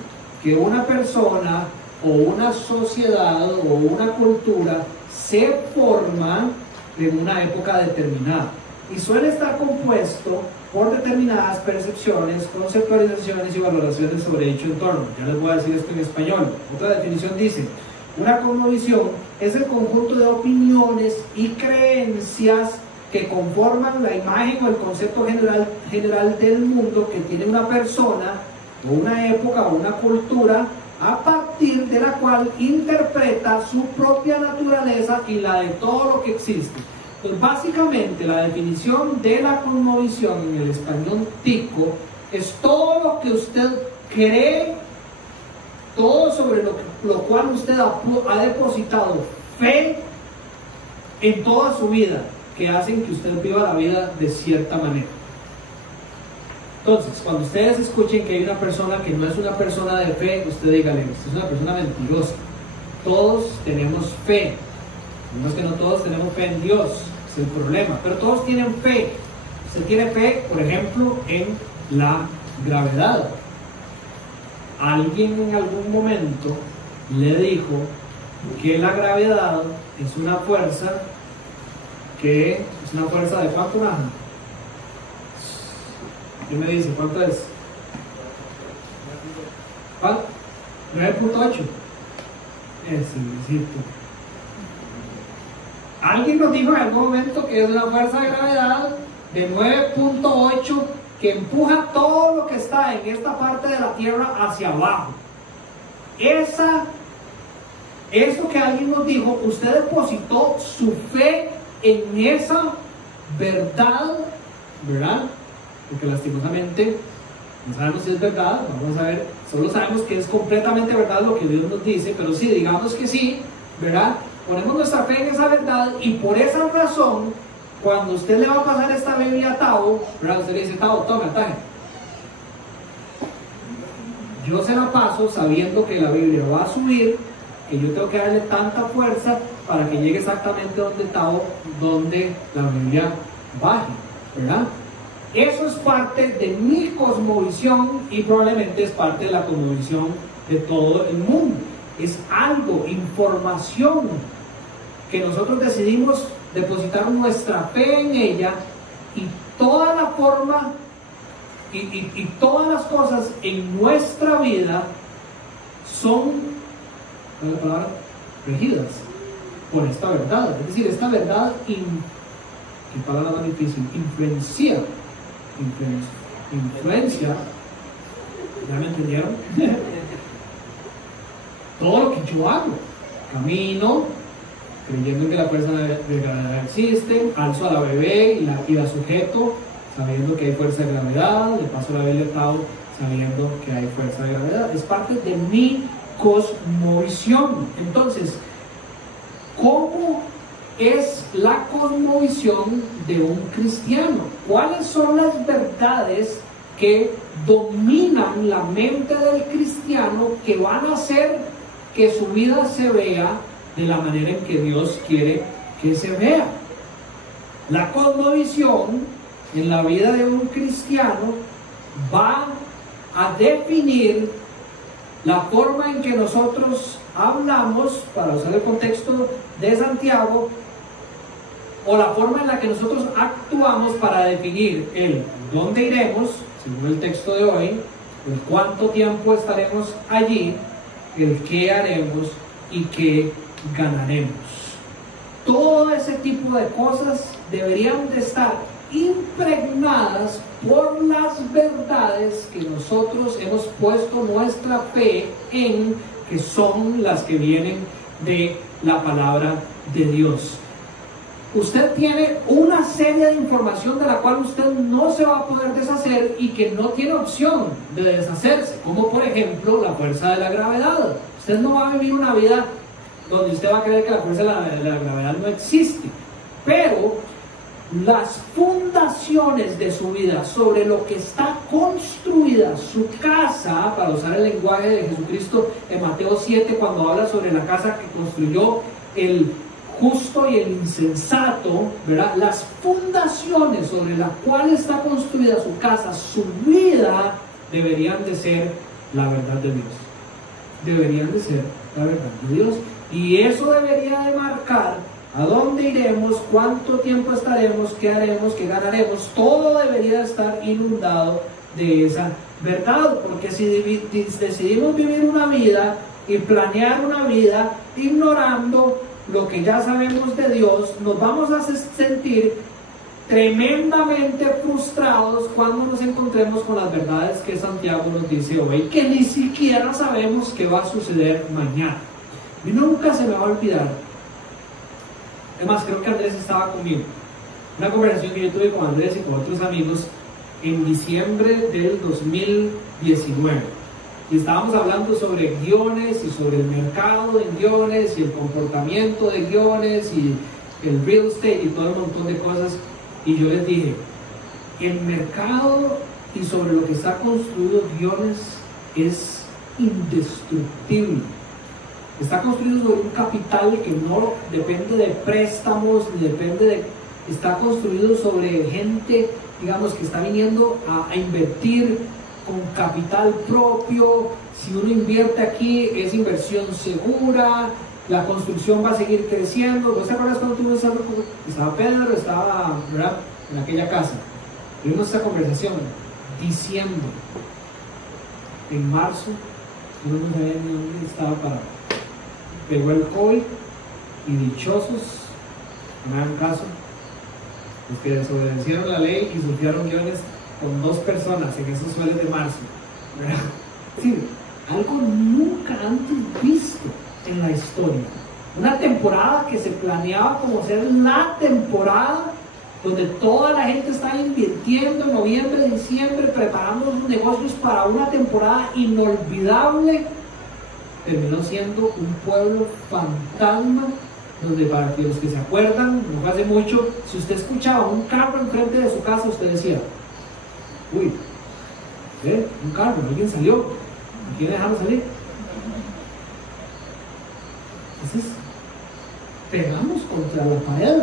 que una persona o una sociedad o una cultura se forma en una época determinada y suele estar compuesto por determinadas percepciones, conceptualizaciones y valoraciones sobre dicho entorno. Ya les voy a decir esto en español. Otra definición dice: una cosmovisión es el conjunto de opiniones y creencias que conforman la imagen o el concepto general del mundo que tiene una persona o una época o una cultura, a partir de la cual interpreta su propia naturaleza y la de todo lo que existe. Pues básicamente la definición de la cosmovisión en el español tico es todo lo que usted cree, todo sobre lo cual usted ha depositado fe en toda su vida, que hacen que usted viva la vida de cierta manera. Entonces, cuando ustedes escuchen que hay una persona que no es una persona de fe, usted dígale: usted es una persona mentirosa. Todos tenemos fe. No es que no todos tenemos fe en Dios, es el problema, pero todos tienen fe. Usted tiene fe, por ejemplo, en la gravedad. alguien en algún momento le dijo que la gravedad es una fuerza que es una fuerza de ¿cuánto baja? ¿Qué me dice? ¿Cuánto es? ¿Cuánto? 9.8. Alguien nos dijo en algún momento que es una fuerza de gravedad de 9.8 que empuja todo lo que está en esta parte de la Tierra hacia abajo. Eso que alguien nos dijo, usted depositó su fe en esa verdad, ¿verdad? Porque lastimosamente no sabemos si es verdad, vamos a ver, solo sabemos que es completamente verdad lo que Dios nos dice, pero sí, digamos que sí, ¿verdad? Ponemos nuestra fe en esa verdad y por esa razón, cuando usted le va a pasar esta Biblia a Tavo, ¿verdad? Usted le dice, Tavo, toma, taje. Yo se la paso sabiendo que la Biblia va a subir, que yo tengo que darle tanta fuerza para que llegue exactamente donde Tavo, donde la Biblia baje, ¿verdad? Eso es parte de mi cosmovisión y probablemente es parte de la cosmovisión de todo el mundo. Es algo, información que nosotros decidimos depositar nuestra fe en ella y toda la forma y todas las cosas en nuestra vida son, ¿cuál es la palabra? Regidas por esta verdad. Es decir, esta verdad, ¿qué palabra tan difícil? Influencia, ¿ya me entendieron? Todo lo que yo hago, camino creyendo que la fuerza de gravedad existe, alzo a la bebé y la sujeto sabiendo que hay fuerza de gravedad, le paso la bebé atado sabiendo que hay fuerza de gravedad. Es parte de mi cosmovisión. Entonces, ¿cómo es la cosmovisión de un cristiano? ¿Cuáles son las verdades que dominan la mente del cristiano que van a hacer que su vida se vea de la manera en que Dios quiere que se vea? La cosmovisión en la vida de un cristiano va a definir la forma en que nosotros hablamos, para usar el contexto de Santiago, o la forma en la que nosotros actuamos para definir el dónde iremos, según el texto de hoy, el cuánto tiempo estaremos allí, el qué haremos y qué ganaremos. Todo ese tipo de cosas deberían de estar impregnadas por las verdades que nosotros hemos puesto nuestra fe en, que son las que vienen de la palabra de Dios. Usted tiene una serie de información de la cual usted no se va a poder deshacer y que no tiene opción de deshacerse, como por ejemplo la fuerza de la gravedad. Usted no va a vivir una vida donde usted va a creer que la fuerza de la gravedad no existe, pero las fundaciones de su vida, sobre lo que está construida su casa, para usar el lenguaje de Jesucristo en Mateo 7, cuando habla sobre la casa que construyó el justo y el insensato, ¿verdad? Las fundaciones sobre las cuales está construida su casa, su vida, deberían de ser la verdad de Dios. Deberían de ser la verdad de Dios. Y eso debería de marcar a dónde iremos, cuánto tiempo estaremos, qué haremos, qué ganaremos. Todo debería estar inundado de esa verdad, porque si decidimos vivir una vida y planear una vida ignorando lo que ya sabemos de Dios, nos vamos a sentir tremendamente frustrados cuando nos encontremos con las verdades que Santiago nos dice hoy, que ni siquiera sabemos qué va a suceder mañana. Y nunca se me va a olvidar. Además, creo que Andrés estaba conmigo. Una conversación que yo tuve con Andrés y con otros amigos en diciembre del 2019. Y estábamos hablando sobre guiones y sobre el mercado en guiones y el comportamiento de guiones y el real estate y todo un montón de cosas. Y yo les dije, el mercado y sobre lo que está construido guiones es indestructible. Está construido sobre un capital que no depende de préstamos, ni depende de... Está construido sobre gente, digamos, que está viniendo a invertir con capital propio, si uno invierte aquí es inversión segura, la construcción va a seguir creciendo. ¿Vos te acuerdas cuando estaba Pedro, estaba, ¿verdad?, en aquella casa? Tuvimos esta conversación, diciembre, en marzo, uno no sabía ni dónde estaba parado. Pegó el COVID y dichosos, no me hagan caso, los que desobedecieron la ley y surfearon guiones con 2 personas en esos sueles de marzo, ¿verdad? Es decir, algo nunca antes visto en la historia. Una temporada que se planeaba como ser la temporada donde toda la gente está invirtiendo en noviembre, diciembre, preparando sus negocios para una temporada inolvidable, terminó siendo un pueblo fantasma, donde, para que los que se acuerdan, no fue hace mucho, si usted escuchaba un carro enfrente de su casa, usted decía, uy, un carro, alguien salió, ¿a quién dejaron salir? Entonces, pegamos contra la pared,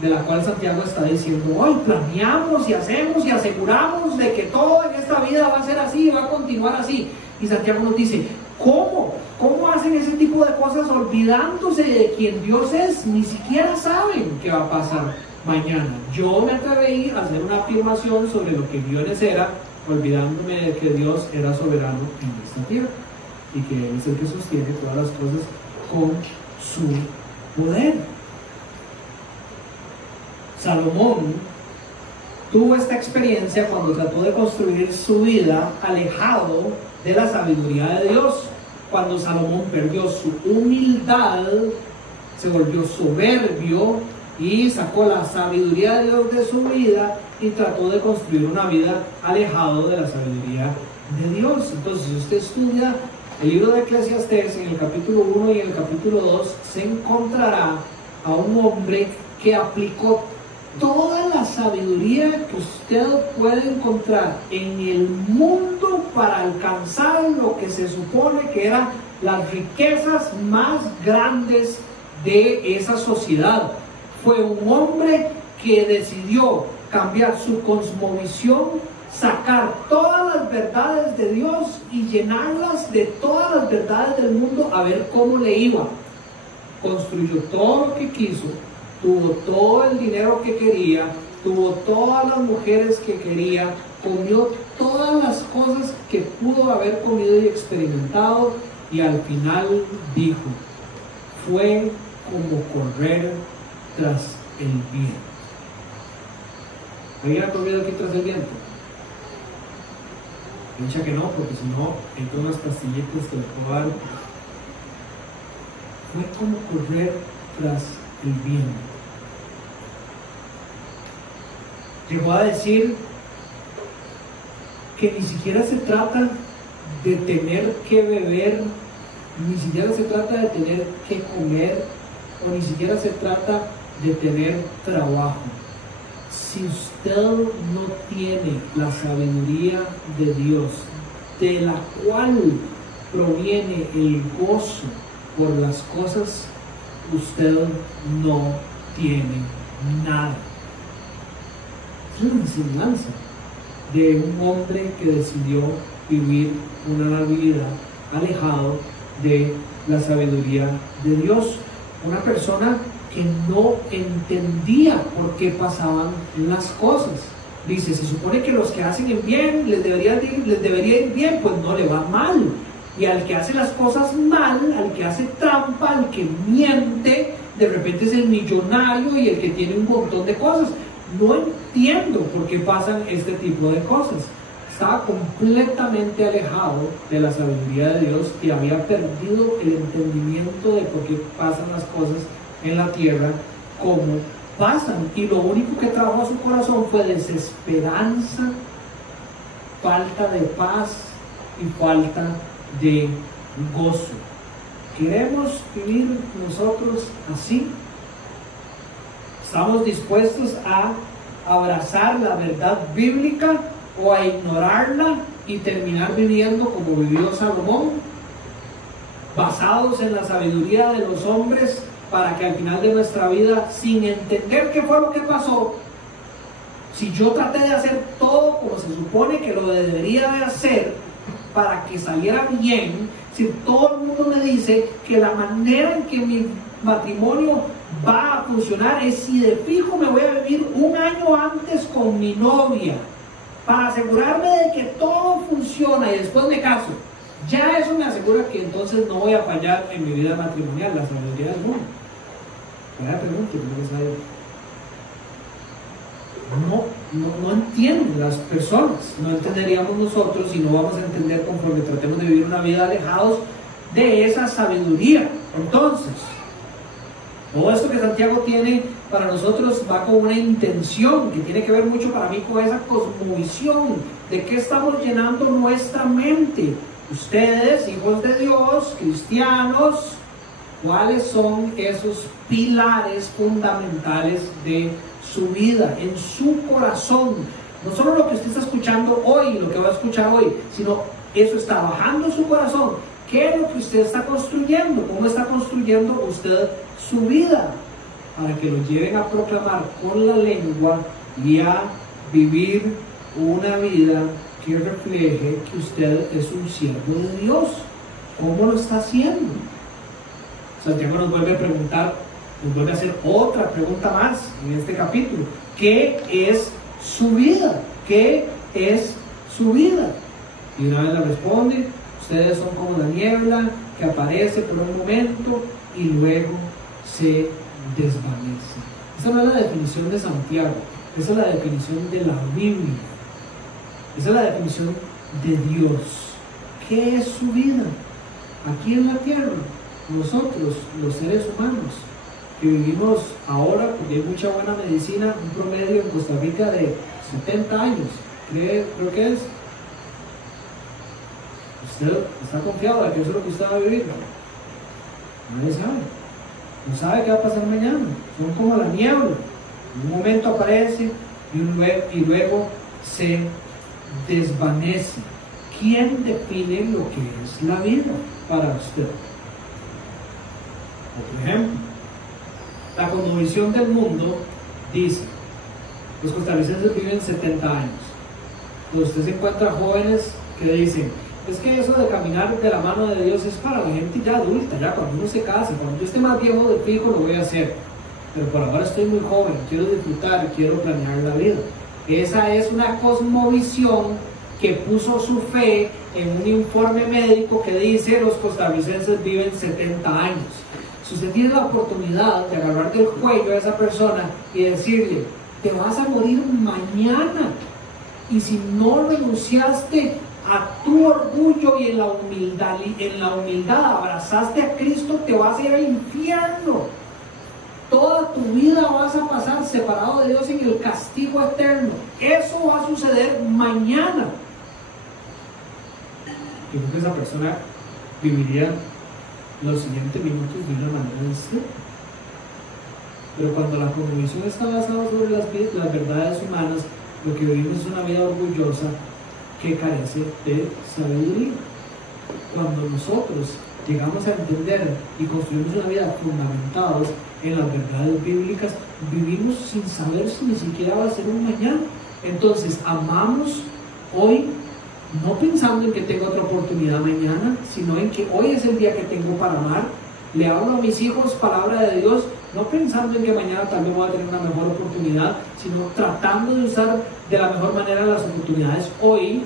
de la cual Santiago está diciendo, hoy planeamos y hacemos y aseguramos de que todo en esta vida va a ser así y va a continuar así. Y Santiago nos dice, ¿cómo? ¿Cómo hacen ese tipo de cosas olvidándose de quién Dios es? Ni siquiera saben qué va a pasar mañana. Yo me atreví a hacer una afirmación sobre lo que guiones era, olvidándome de que Dios era soberano en esta tierra y que Él es el que sostiene todas las cosas con su poder. Salomón tuvo esta experiencia cuando trató de construir su vida alejado de la sabiduría de Dios. Cuando Salomón perdió su humildad, se volvió soberbio y sacó la sabiduría de Dios de su vida y trató de construir una vida alejado de la sabiduría de Dios. Entonces, si usted estudia el libro de Eclesiastés, en el capítulo 1 y en el capítulo 2, se encontrará a un hombre que aplicó toda la sabiduría que usted puede encontrar en el mundo para alcanzar lo que se supone que eran las riquezas más grandes de esa sociedad. Fue un hombre que decidió cambiar su cosmovisión, sacar todas las verdades de Dios y llenarlas de todas las verdades del mundo, a ver cómo le iba. Construyó todo lo que quiso, tuvo todo el dinero que quería, tuvo todas las mujeres que quería, comió todas las cosas que pudo haber comido y experimentado, y al final dijo, fue como correr tras el viento. ¿Alguien ha corrido aquí tras el viento? Dicha que no, porque si no, hay unas pastillitas que le puedo dar. Fue como correr tras el viento. Llegó a decir que ni siquiera se trata de tener que beber, ni siquiera se trata de tener que comer, o ni siquiera se trata de tener trabajo. Si usted no tiene la sabiduría de Dios, de la cual proviene el gozo por las cosas, usted no tiene nada. Es una enseñanza de un hombre que decidió vivir una vida alejado de la sabiduría de Dios. Una persona que no entendía por qué pasaban las cosas. Dice, se supone que los que hacen el bien les debería ir bien, pues no le va mal. Y al que hace las cosas mal, al que hace trampa, al que miente, de repente es el millonario y el que tiene un montón de cosas. No entiendo por qué pasan este tipo de cosas. Estaba completamente alejado de la sabiduría de Dios y había perdido el entendimiento de por qué pasan las cosas en la tierra como pasan. Y lo único que trajo a su corazón fue desesperanza, falta de paz y falta de gozo. ¿Queremos vivir nosotros así? ¿Estamos dispuestos a abrazar la verdad bíblica o a ignorarla y terminar viviendo como vivió Salomón, basados en la sabiduría de los hombres, para que al final de nuestra vida, sin entender qué fue lo que pasó, Si yo traté de hacer todo como se supone que lo debería de hacer para que saliera bien, si todo el mundo me dice que la manera en que mi matrimonio va a funcionar es si de fijo me voy a vivir un año antes con mi novia para asegurarme de que todo funciona y después me caso, ya eso me asegura que entonces no voy a fallar en mi vida matrimonial. La sabiduría del mundo. Vaya pregunta, ¿no sabe? No entienden las personas, no entenderíamos nosotros y no vamos a entender conforme tratemos de vivir una vida alejados de esa sabiduría. Entonces, todo esto que Santiago tiene para nosotros va con una intención que tiene que ver mucho para mí con esa cosmovisión de qué estamos llenando nuestra mente. Ustedes, hijos de Dios, cristianos, ¿cuáles son esos pilares fundamentales de su vida, en su corazón? No solo lo que usted está escuchando hoy, lo que va a escuchar hoy, sino eso está bajando su corazón. ¿Qué es lo que usted está construyendo? ¿Cómo está construyendo usted su vida? Para que lo lleven a proclamar con la lengua y a vivir una vida que refleje que usted es un siervo de Dios. ¿Cómo lo está haciendo? Santiago nos vuelve a preguntar, nos vuelve a hacer otra pregunta más en este capítulo. ¿Qué es su vida? ¿Qué es su vida? Y una vez la responde: ustedes son como la niebla que aparece por un momento y luego se desvanece. Esa no es la definición de Santiago, esa es la definición de la Biblia, esa es la definición de Dios. ¿Qué es su vida? Aquí en la tierra, nosotros, los seres humanos, que vivimos ahora, porque hay mucha buena medicina, un promedio en Costa Rica de 70 años, creo que es. ¿Usted está confiado de que eso es lo que usted va a vivir? Nadie sabe. No sabe qué va a pasar mañana. Son como la niebla. En un momento aparece y luego se desvanece. ¿Quién define lo que es la vida para usted? Por ejemplo, la cosmovisión del mundo dice: los costarricenses viven 70 años. Cuando usted se encuentra jóvenes que dicen: es que eso de caminar de la mano de Dios es para la gente ya adulta, ya cuando uno se case, cuando yo esté más viejo de fijo lo voy a hacer, pero por ahora estoy muy joven, quiero disfrutar, quiero planear la vida. Esa es una cosmovisión que puso su fe en un informe médico que dice: los costarricenses viven 70 años. Si usted tiene la oportunidad de agarrar del cuello a esa persona y decirle: te vas a morir mañana, y si no renunciaste a tu orgullo y en la humildad abrazaste a Cristo, te vas a ir al infierno. Toda tu vida vas a pasar separado de Dios en el castigo eterno. Eso va a suceder mañana. Yo creo que esa persona viviría los siguientes minutos de una manera distinta. Pero cuando la cosmovisión está basada sobre las verdades humanas, lo que vivimos es una vida orgullosa que carece de sabiduría. Cuando nosotros llegamos a entender y construimos una vida fundamentados en las verdades bíblicas, vivimos sin saber si ni siquiera va a ser un mañana. Entonces amamos hoy, no pensando en que tengo otra oportunidad mañana, sino en que hoy es el día que tengo para amar. Le hablo a mis hijos palabra de Dios, no pensando en que mañana tal vez voy a tener una mejor oportunidad, sino tratando de usar de la mejor manera las oportunidades hoy.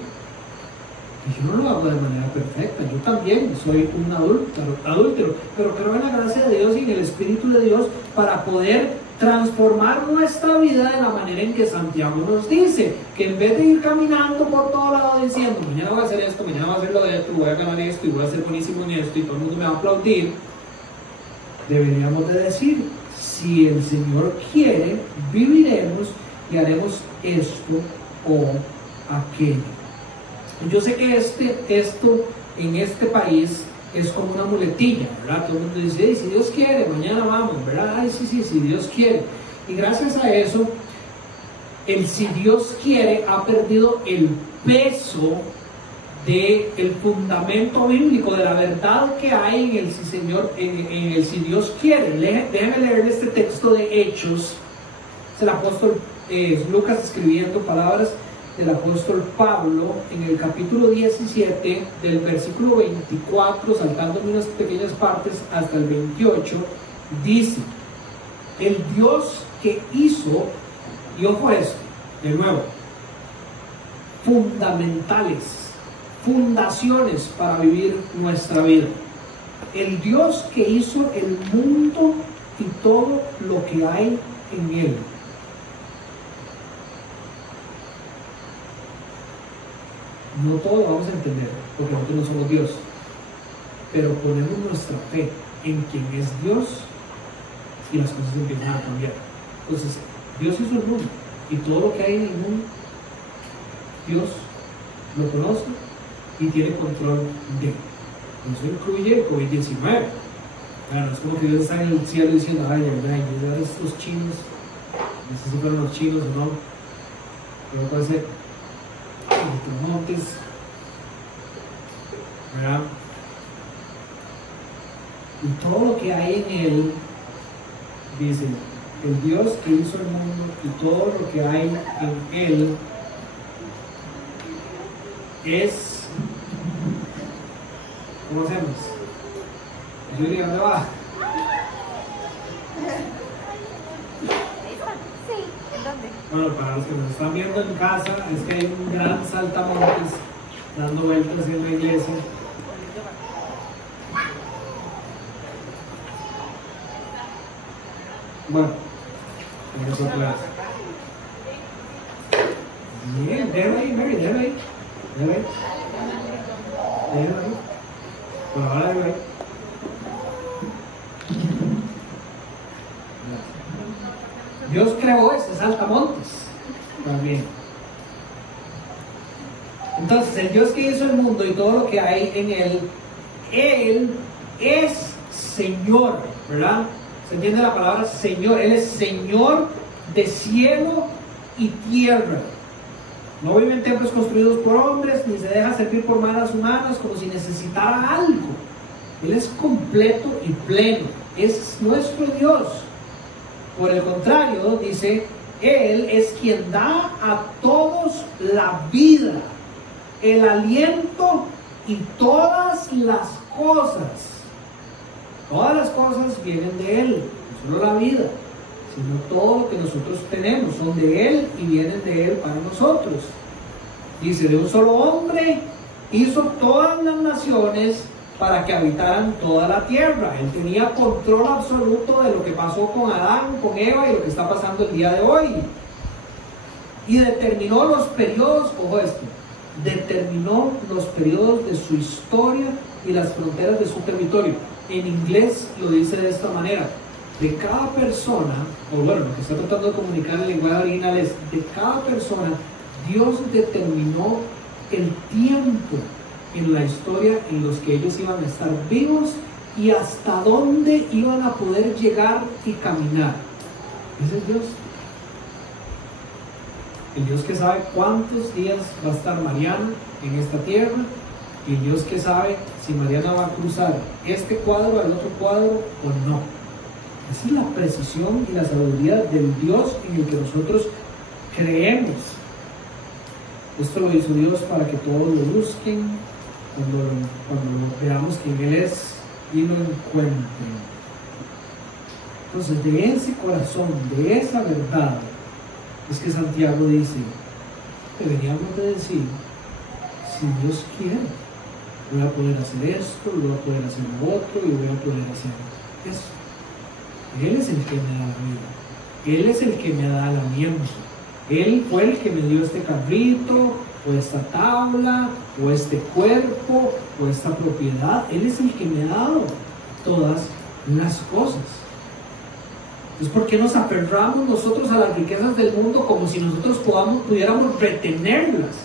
Y yo no lo hago de manera perfecta, yo también soy un adúltero, pero creo en la gracia de Dios y en el Espíritu de Dios para poder transformar nuestra vida de la manera en que Santiago nos dice, que en vez de ir caminando por todo lado diciendo: mañana voy a hacer esto, mañana voy a hacer lo de esto, voy a ganar esto y voy a ser buenísimo en esto y todo el mundo me va a aplaudir, deberíamos de decir: si el Señor quiere, viviremos y haremos esto o aquello. Yo sé que esto en este país es como una muletilla, ¿verdad? Todo el mundo dice: hey, si Dios quiere, mañana vamos, ¿verdad? Ay, sí, si Dios quiere. Y gracias a eso, el si Dios quiere ha perdido el peso del fundamento bíblico, de la verdad que hay en el si Señor, en el si Dios quiere. Déjenme leer este texto de Hechos. Es el apóstol Lucas escribiendo palabras del apóstol Pablo en el capítulo 17, del versículo 24, saltando unas pequeñas partes hasta el 28, dice: el Dios que hizo, y ojo a esto, de nuevo, fundaciones para vivir nuestra vida. El Dios que hizo el mundo y todo lo que hay en él. No todo lo vamos a entender, porque nosotros no somos Dios, pero ponemos nuestra fe en quien es Dios y las cosas empiezan a cambiar. Entonces, Dios hizo el mundo y todo lo que hay en el mundo, Dios lo conoce y tiene control de. Eso incluye el COVID-19. Bueno, es como que Dios está en el cielo diciendo: ay, ya estos chinos, no sé si fueron los chinos o no, pero puede ser los montes, ¿verdad? Y todo lo que hay en él, dice, el Dios que hizo el mundo y todo lo que hay en él es, ¿cómo hacemos? Yuri, ¿dónde va? Sí, ¿en dónde? Bueno, para los que nos están viendo en casa, es que hay un gran saltamontes dando vueltas en la iglesia. Bueno, vamos otra vez. Bien, déjalo ahí, Mary, déjalo ahí. Por ahora déjalo ahí. Dios creó ese saltamontes también. Entonces, el Dios que hizo el mundo y todo lo que hay en él es Señor, ¿verdad? ¿Se entiende la palabra Señor? Él es Señor de cielo y tierra. No vive en templos construidos por hombres, ni se deja servir por manos humanas como si necesitara algo. Él es completo y pleno. Es nuestro Dios. Por el contrario, dice, Él es quien da a todos la vida, el aliento y todas las cosas. Todas las cosas vienen de Él, no solo la vida, sino todo lo que nosotros tenemos, son de Él y vienen de Él para nosotros. Dice, de un solo hombre hizo todas las naciones para que habitaran toda la tierra. Él tenía control absoluto de lo que pasó con Adán, con Eva y lo que está pasando el día de hoy. Y determinó los periodos, ojo esto, determinó los periodos de su historia y las fronteras de su territorio. En inglés lo dice de esta manera: de cada persona, o bueno, lo que está tratando de comunicar en el lenguaje original es, de cada persona, Dios determinó el tiempo en la historia en los que ellos iban a estar vivos y hasta dónde iban a poder llegar y caminar. Ese es Dios. El Dios que sabe cuántos días va a estar Mariana en esta tierra, y el Dios que sabe si Mariana va a cruzar este cuadro al otro cuadro o no. Esa es la precisión y la sabiduría del Dios en el que nosotros creemos. Esto lo hizo Dios para que todos lo busquen cuando veamos quién Él es y lo encuentren. Entonces, de ese corazón, de esa verdad, es que Santiago dice, deberíamos de decir, si Dios quiere, voy a poder hacer esto, voy a poder hacer lo otro y voy a poder hacer esto. Él es el que me da la vida, Él es el que me da el aliento, Él fue el que me dio este carrito, o esta tabla, o este cuerpo, o esta propiedad. Él es el que me ha dado todas las cosas. Entonces, ¿por qué nos aferramos nosotros a las riquezas del mundo como si nosotros pudiéramos retenerlas?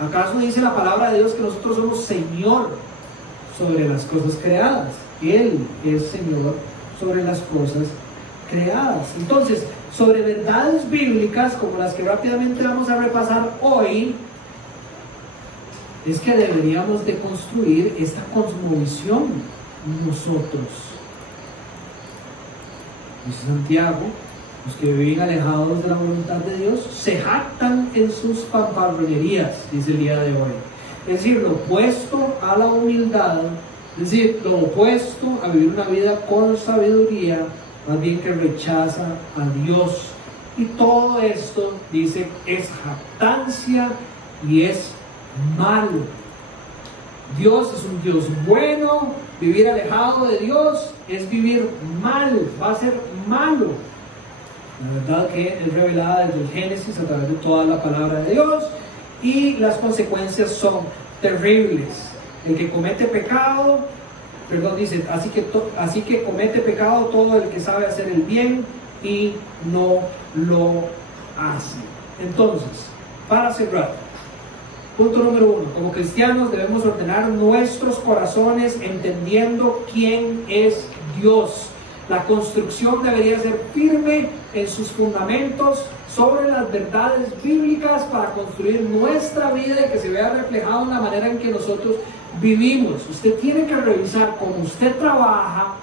¿Acaso dice la palabra de Dios que nosotros somos Señor sobre las cosas creadas? Él es Señor sobre las cosas creadas. Entonces, sobre verdades bíblicas como las que rápidamente vamos a repasar hoy, es que deberíamos de construir esta cosmovisión nosotros. Dice Santiago, Los que viven alejados de la voluntad de Dios se jactan en sus fanfarronerías, dice el día de hoy. Es decir, lo opuesto a la humildad, es decir, lo opuesto a vivir una vida con sabiduría, más bien que rechaza a Dios. Y todo esto, dice, es jactancia y es malo. Dios es un Dios bueno, vivir alejado de Dios es vivir mal, va a ser malo. La verdad que es revelada desde el Génesis a través de toda la palabra de Dios, y las consecuencias son terribles. El que comete pecado, dice, así que comete pecado todo el que sabe hacer el bien y no lo hace. Entonces, para cerrar, punto número 1, como cristianos debemos ordenar nuestros corazones entendiendo quién es Dios. La construcción debería ser firme en sus fundamentos sobre las verdades bíblicas para construir nuestra vida y que se vea reflejado en la manera en que nosotros vivimos. Usted tiene que revisar cómo usted trabaja,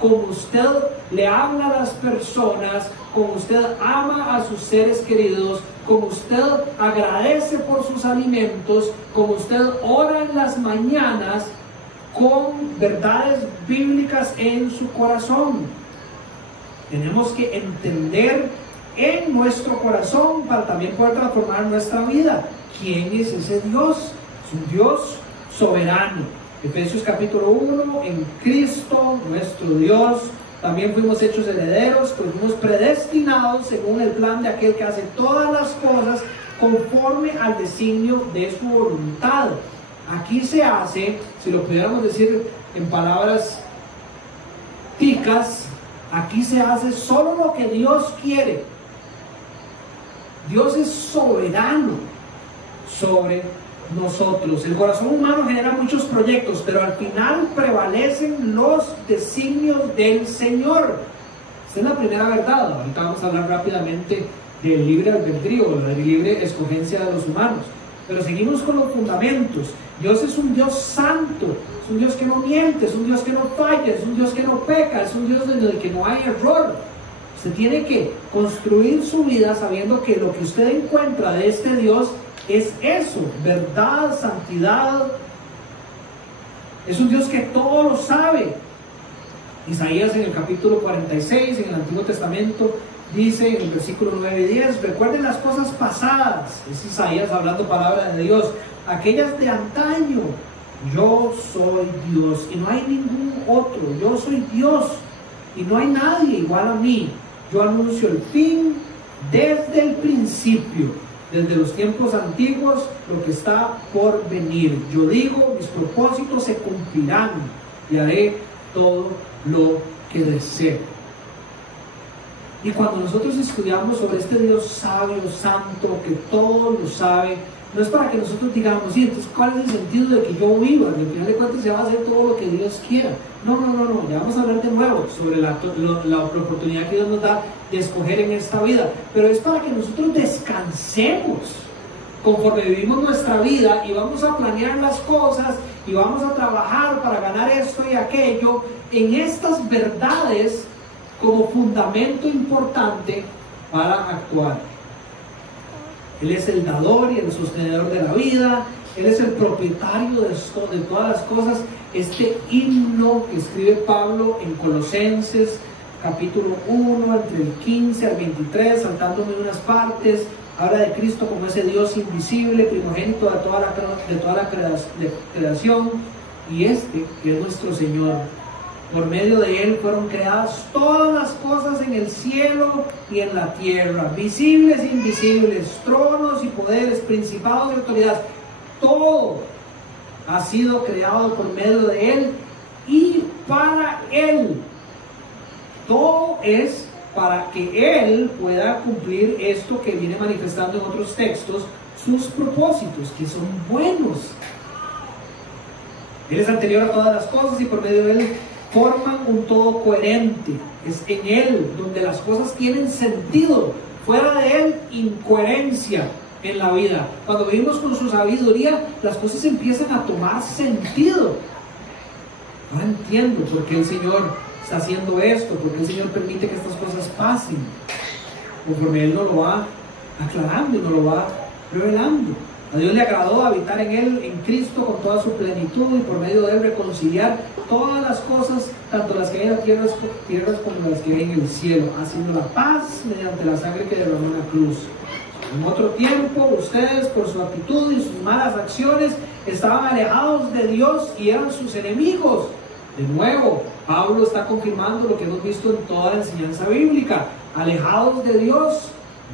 cómo usted le habla a las personas, cómo usted ama a sus seres queridos, cómo usted agradece por sus alimentos, cómo usted ora en las mañanas, con verdades bíblicas en su corazón. Tenemos que entender en nuestro corazón para también poder transformar nuestra vida. ¿Quién es ese Dios? Es un Dios soberano. Efesios capítulo 1, en Cristo, nuestro Dios, también fuimos hechos herederos, pues fuimos predestinados según el plan de aquel que hace todas las cosas conforme al designio de su voluntad. Aquí se hace, si lo pudiéramos decir en palabras ticas, aquí se hace solo lo que Dios quiere. Dios es soberano sobre nosotros. El corazón humano genera muchos proyectos, pero al final prevalecen los designios del Señor. Esta es la primera verdad. Ahorita vamos a hablar rápidamente del libre albedrío, la libre escogencia de los humanos. Pero seguimos con los fundamentos. Dios es un Dios santo, es un Dios que no miente, es un Dios que no falla, es un Dios que no peca, es un Dios en el que no hay error. Usted tiene que construir su vida sabiendo que lo que usted encuentra de este Dios es eso, verdad, santidad. Es un Dios que todo lo sabe. Isaías en el capítulo 46, en el Antiguo Testamento, dice en el versículo 9 y 10, recuerden las cosas pasadas. Es Isaías hablando palabra de Dios, aquellas de antaño. Yo soy Dios y no hay ningún otro. Yo soy Dios y no hay nadie igual a mí. Yo anuncio el fin desde el principio, desde los tiempos antiguos, lo que está por venir. Yo digo, mis propósitos se cumplirán y haré todo lo que deseo. Y cuando nosotros estudiamos sobre este Dios sabio, santo, que todo lo sabe, no es para que nosotros digamos, sí, entonces ¿cuál es el sentido de que yo viva? Al final de cuentas se va a hacer todo lo que Dios quiera. No, ya vamos a hablar de nuevo sobre la oportunidad que Dios nos da de escoger en esta vida. Pero es para que nosotros descansemos conforme vivimos nuestra vida y vamos a planear las cosas y vamos a trabajar para ganar esto y aquello en estas verdades como fundamento importante para actuar. Él es el dador y el sostenedor de la vida. Él es el propietario de todas las cosas. Este himno que escribe Pablo en Colosenses capítulo 1, entre el 15 al 23, saltándome unas partes, habla de Cristo como ese Dios invisible, primogénito de toda la creación, y este que es nuestro Señor. Por medio de Él fueron creadas todas las cosas en el cielo y en la tierra, visibles e invisibles, tronos y poderes, principados y autoridades. Todo ha sido creado por medio de Él y para Él. Todo es para que Él pueda cumplir esto que viene manifestando en otros textos, sus propósitos, que son buenos. Él es anterior a todas las cosas y por medio de Él forman un todo coherente. Es en Él donde las cosas tienen sentido. Fuera de Él, incoherencia en la vida. Cuando vivimos con su sabiduría, las cosas empiezan a tomar sentido. No entiendo por qué el Señor está haciendo esto, por qué el Señor permite que estas cosas pasen. conforme Él nos lo va aclarando y nos lo va revelando. A Dios le agradó habitar en Él, en Cristo, con toda su plenitud, y por medio de Él reconciliar todas las cosas, tanto las que hay en las tierras como las que hay en el cielo, haciendo la paz mediante la sangre que derramó en la cruz. En otro tiempo, ustedes, por su actitud y sus malas acciones, estaban alejados de Dios y eran sus enemigos. De nuevo, Pablo está confirmando lo que hemos visto en toda la enseñanza bíblica: alejados de Dios,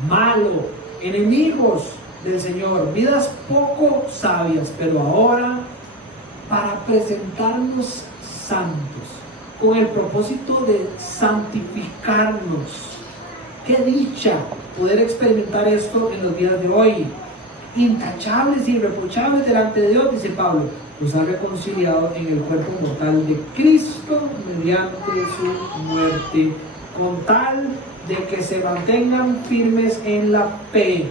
malo, enemigos del Señor, vidas poco sabias, pero ahora para presentarnos santos, con el propósito de santificarnos. ¡Qué dicha poder experimentar esto en los días de hoy! Intachables y irreprochables delante de Dios, dice Pablo, los ha reconciliado en el cuerpo mortal de Cristo mediante su muerte, con tal de que se mantengan firmes en la fe,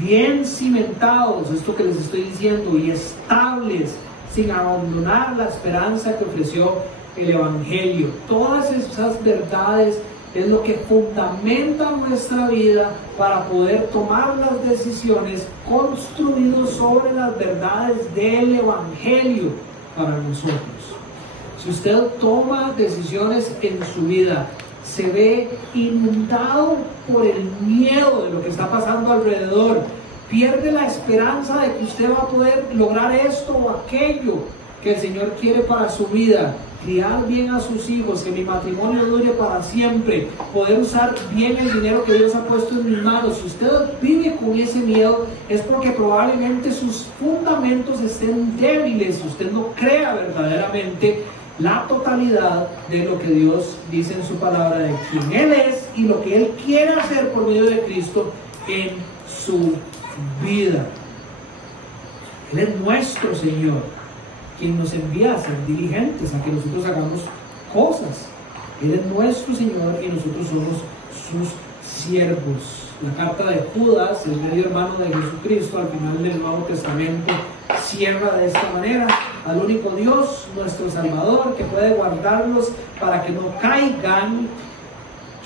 bien cimentados, esto que les estoy diciendo, y estables, sin abandonar la esperanza que ofreció el Evangelio. Todas esas verdades es lo que fundamenta nuestra vida para poder tomar las decisiones construidas sobre las verdades del Evangelio para nosotros. Si usted toma decisiones en su vida, se ve inundado por el miedo de lo que está pasando alrededor, pierde la esperanza de que usted va a poder lograr esto o aquello que el Señor quiere para su vida, criar bien a sus hijos, que mi matrimonio dure para siempre, poder usar bien el dinero que Dios ha puesto en mis manos. Si usted vive con ese miedo, es porque probablemente sus fundamentos estén débiles, si usted no crea verdaderamente la totalidad de lo que Dios dice en su palabra, de quién Él es y lo que Él quiere hacer por medio de Cristo en su vida. Él es nuestro Señor, quien nos envía a ser diligentes, a que nosotros hagamos cosas. Él es nuestro Señor y nosotros somos sus siervos. La carta de Judas, el medio hermano de Jesucristo, al final del Nuevo Testamento, cierra de esta manera: al único Dios, nuestro Salvador, que puede guardarlos para que no caigan.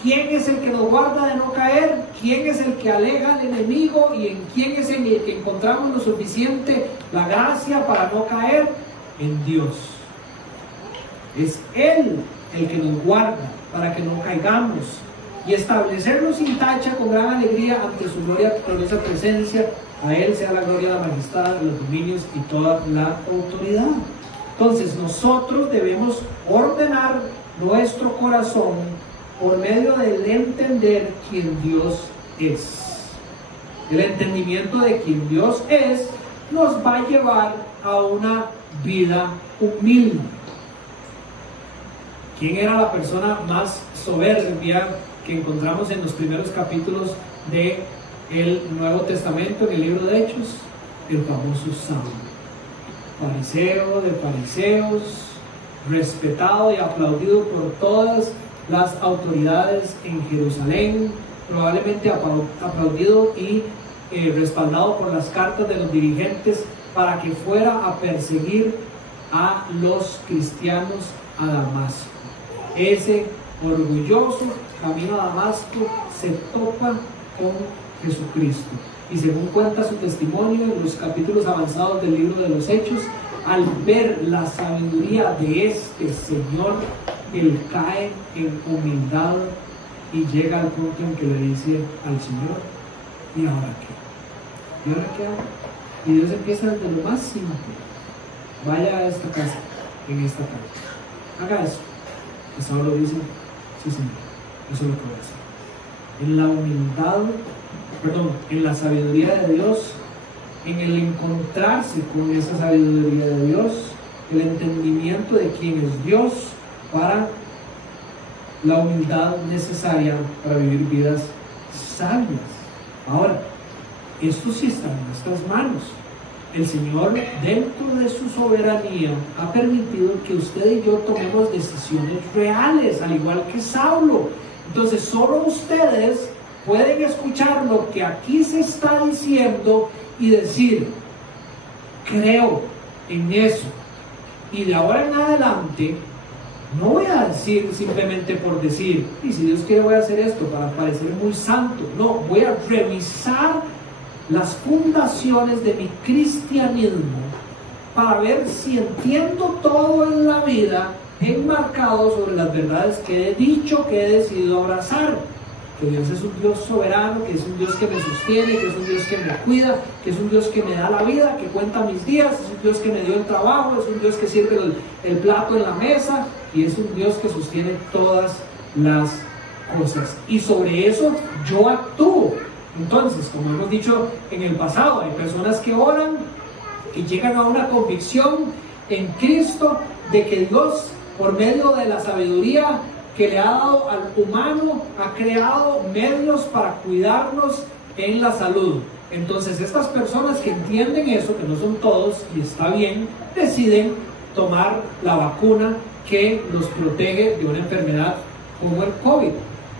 ¿Quién es el que nos guarda de no caer? ¿Quién es el que aleja al enemigo? ¿Y en quién es el que encontramos lo suficiente, la gracia para no caer? En Dios. Es Él el que nos guarda para que no caigamos, y establecernos sin tacha con gran alegría ante su gloriosa presencia. A Él sea la gloria, la majestad, los dominios y toda la autoridad. Entonces nosotros debemos ordenar nuestro corazón por medio del entender quién Dios es. El entendimiento de quién Dios es nos va a llevar a una vida humilde. ¿Quién era la persona más soberbia que encontramos en los primeros capítulos del Nuevo Testamento, en el libro de Hechos? El famoso Saulo, fariseo de fariseos, respetado y aplaudido por todas las autoridades en Jerusalén, probablemente aplaudido y respaldado por las cartas de los dirigentes para que fuera a perseguir a los cristianos a Damasco. Ese orgulloso camino a Damasco se topa con Jesucristo, y según cuenta su testimonio en los capítulos avanzados del libro de los Hechos, al ver la sabiduría de este Señor, él cae en humildad y llega al punto en que le dice al Señor: ¿y ahora qué? ¿Y ahora qué hago? Y Dios empieza desde lo más simple: vaya a esta casa, en esta tarde, haga eso. Y Saulo dice: sí, Señor, eso es lo que voy a hacer. En la humildad, en la sabiduría de Dios, en el encontrarse con esa sabiduría de Dios, el entendimiento de quién es Dios, para la humildad necesaria para vivir vidas sabias. Ahora, esto sí está en nuestras manos. El Señor, dentro de su soberanía, ha permitido que usted y yo tomemos decisiones reales, al igual que Saulo. Entonces, solo ustedes pueden escuchar lo que aquí se está diciendo y decir: creo en eso. Y de ahora en adelante No voy a decir simplemente por decir, y si Dios quiere voy a hacer esto para parecer muy santo. No, voy a revisar las fundaciones de mi cristianismo para ver si entiendo todo en la vida enmarcado sobre las verdades que he dicho, que he decidido abrazar. Que Dios es un Dios soberano, que es un Dios que me sostiene, que es un Dios que me cuida, que es un Dios que me da la vida, que cuenta mis días, es un Dios que me dio el trabajo, es un Dios que sirve el plato en la mesa, y es un Dios que sostiene todas las cosas. Y sobre eso yo actúo. Entonces, como hemos dicho en el pasado, hay personas que oran y llegan a una convicción en Cristo de que Dios, por medio de la sabiduría que le ha dado al humano, ha creado medios para cuidarnos en la salud. Entonces estas personas que entienden eso, que no son todos, y está bien, deciden tomar la vacuna que los protege de una enfermedad como el COVID,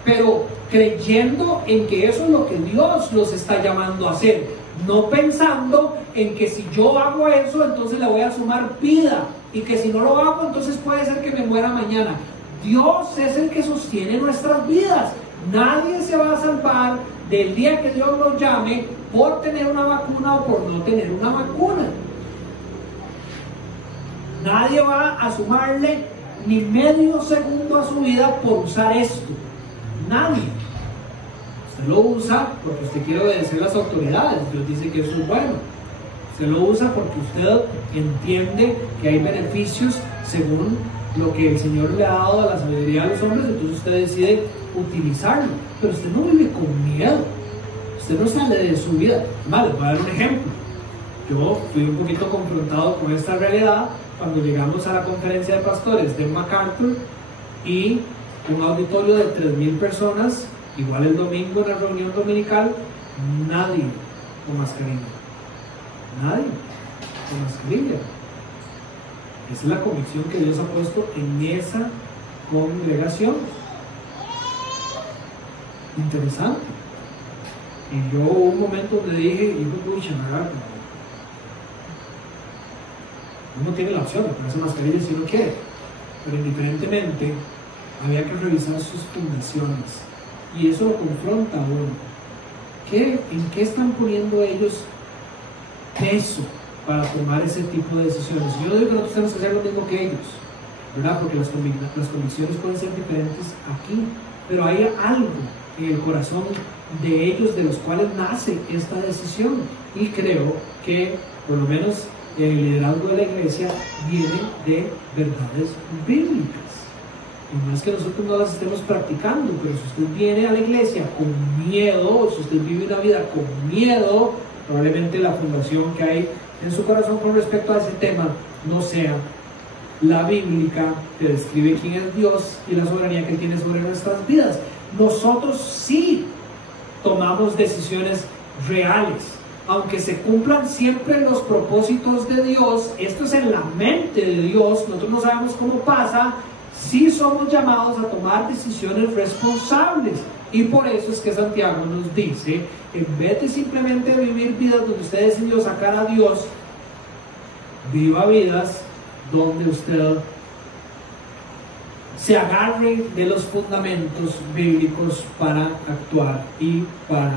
pero creyendo en que eso es lo que Dios los está llamando a hacer, no pensando en que si yo hago eso, entonces le voy a sumar vida, y que si no lo hago, entonces puede ser que me muera mañana. Dios es el que sostiene nuestras vidas. Nadie se va a salvar del día que Dios nos llame por tener una vacuna o por no tener una vacuna. Nadie va a sumarle ni medio segundo a su vida por usar esto. Nadie. Usted lo usa porque usted quiere obedecer las autoridades. Dios dice que eso es bueno. Usted lo usa porque usted entiende que hay beneficios según lo que el Señor le ha dado a la sabiduría a los hombres, entonces usted decide utilizarlo, pero usted no vive con miedo, usted no sale de su vida. Vale, voy a dar un ejemplo. Yo fui un poquito confrontado con esta realidad cuando llegamos a la conferencia de pastores de MacArthur y un auditorio de 3,000 personas, igual el domingo en la reunión dominical, nadie con mascarilla, nadie con mascarilla. Esa es la convicción que Dios ha puesto en esa congregación. Interesante. Y yo hubo un momento donde dije, uno tiene la opción de ponerse mascarilla si uno quiere, pero indiferentemente había que revisar sus fundaciones, y eso lo confronta a uno. ¿En qué están poniendo ellos peso para tomar ese tipo de decisiones? Yo no digo que nosotros tenemos que hacer lo mismo que ellos, ¿verdad? Porque las convicciones pueden ser diferentes aquí, pero hay algo en el corazón de ellos de los cuales nace esta decisión, y creo que por lo menos el liderazgo de la iglesia viene de verdades bíblicas. Y no es que nosotros no las estemos practicando, pero si usted viene a la iglesia con miedo, si usted vive una vida con miedo, probablemente la fundación que hay en su corazón con respecto a ese tema no sea la bíblica, que describe quién es Dios y la soberanía que tiene sobre nuestras vidas. Nosotros sí tomamos decisiones reales, aunque se cumplan siempre los propósitos de Dios. Esto es en la mente de Dios, nosotros no sabemos cómo pasa. Sí somos llamados a tomar decisiones responsables, y por eso es que Santiago nos dice, en vez de simplemente vivir vidas donde usted decidió sacar a Dios, viva vidas donde usted se agarre de los fundamentos bíblicos para actuar y para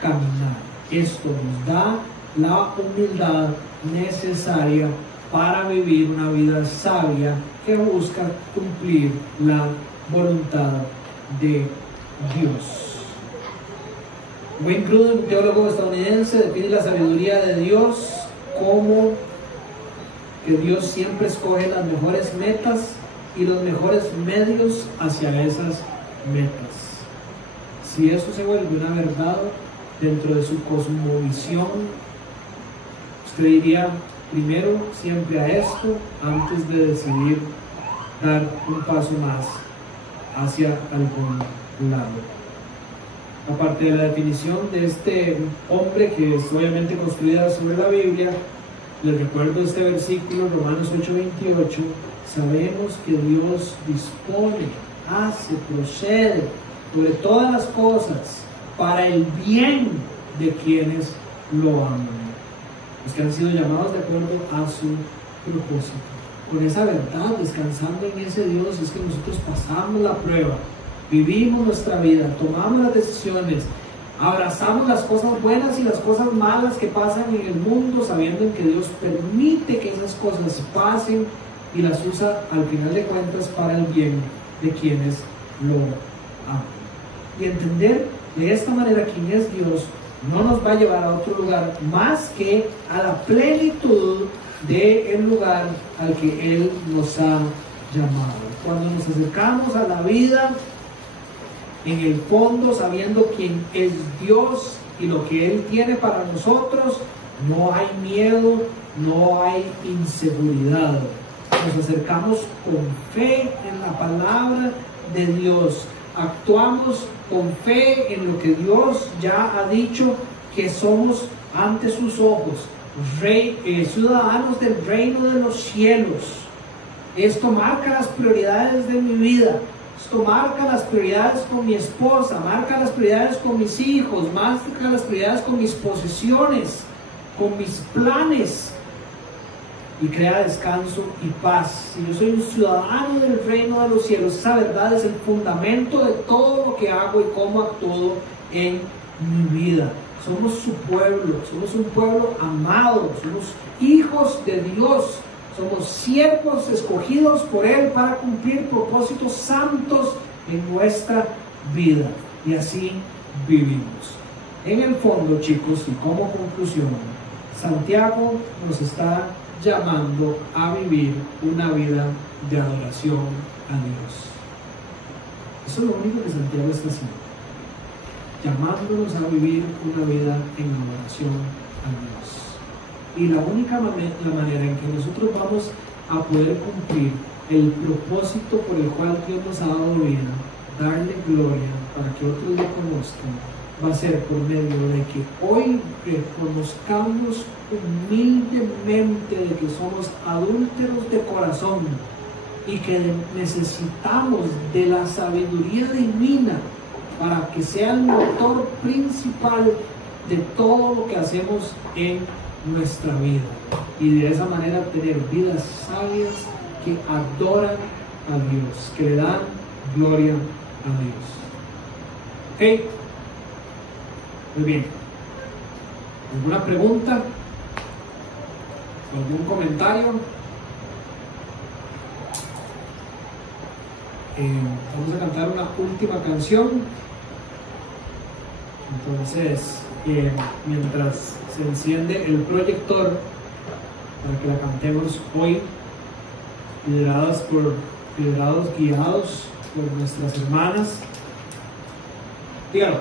caminar. Esto nos da la humildad necesaria para vivir una vida sabia que busca cumplir la voluntad de Dios. Wayne Grudem, un teólogo estadounidense, define la sabiduría de Dios como que Dios siempre escoge las mejores metas y los mejores medios hacia esas metas. Si eso se vuelve una verdad dentro de su cosmovisión, usted diría primero siempre a esto antes de decidir dar un paso más hacia algún lado. Aparte de la definición de este hombre, que es obviamente construida sobre la Biblia, les recuerdo este versículo, Romanos 8:28. Sabemos que Dios dispone, hace, procede sobre todas las cosas para el bien de quienes lo aman, los que han sido llamados de acuerdo a su propósito. con esa verdad, descansando en ese Dios, es que nosotros pasamos la prueba, vivimos nuestra vida, tomamos las decisiones, abrazamos las cosas buenas y las cosas malas que pasan en el mundo, sabiendo que Dios permite que esas cosas pasen y las usa al final de cuentas para el bien de quienes lo aman. Y entender de esta manera quién es Dios no nos va a llevar a otro lugar más que a la plenitud del lugar al que Él nos ha llamado. Cuando nos acercamos a la vida, en el fondo, sabiendo quién es Dios y lo que Él tiene para nosotros, no hay miedo, no hay inseguridad. Nos acercamos con fe en la palabra de Dios. Actuamos con fe en lo que Dios ya ha dicho que somos ante sus ojos, ciudadanos del reino de los cielos. Esto marca las prioridades de mi vida. Esto marca las prioridades con mi esposa, marca las prioridades con mis hijos, marca las prioridades con mis posesiones, con mis planes, y crea descanso y paz. Si yo soy un ciudadano del reino de los cielos, esa verdad es el fundamento de todo lo que hago y cómo actúo en mi vida. Somos su pueblo, somos un pueblo amado, somos hijos de Dios, somos siervos escogidos por Él para cumplir propósitos santos en nuestra vida, y así vivimos. En el fondo, chicos, y como conclusión, Santiago nos está llamando a vivir una vida de adoración a Dios. Eso es lo único que Santiago está haciendo, llamándonos a vivir una vida en adoración a Dios. Y la única manera en que nosotros vamos a poder cumplir el propósito por el cual Dios nos ha dado vida, darle gloria para que otros le conozcan, va a ser por medio de que hoy reconozcamos humildemente de que somos adúlteros de corazón y que necesitamos de la sabiduría divina para que sea el motor principal de todo lo que hacemos en nuestra vida, y de esa manera tener vidas sabias que adoran a Dios, que le dan gloria a Dios. ¿Ok? Muy bien. ¿Alguna pregunta? ¿Algún comentario? Vamos a cantar una última canción. Entonces, mientras se enciende el proyector para que la cantemos hoy, guiados por nuestras hermanas, dígalo.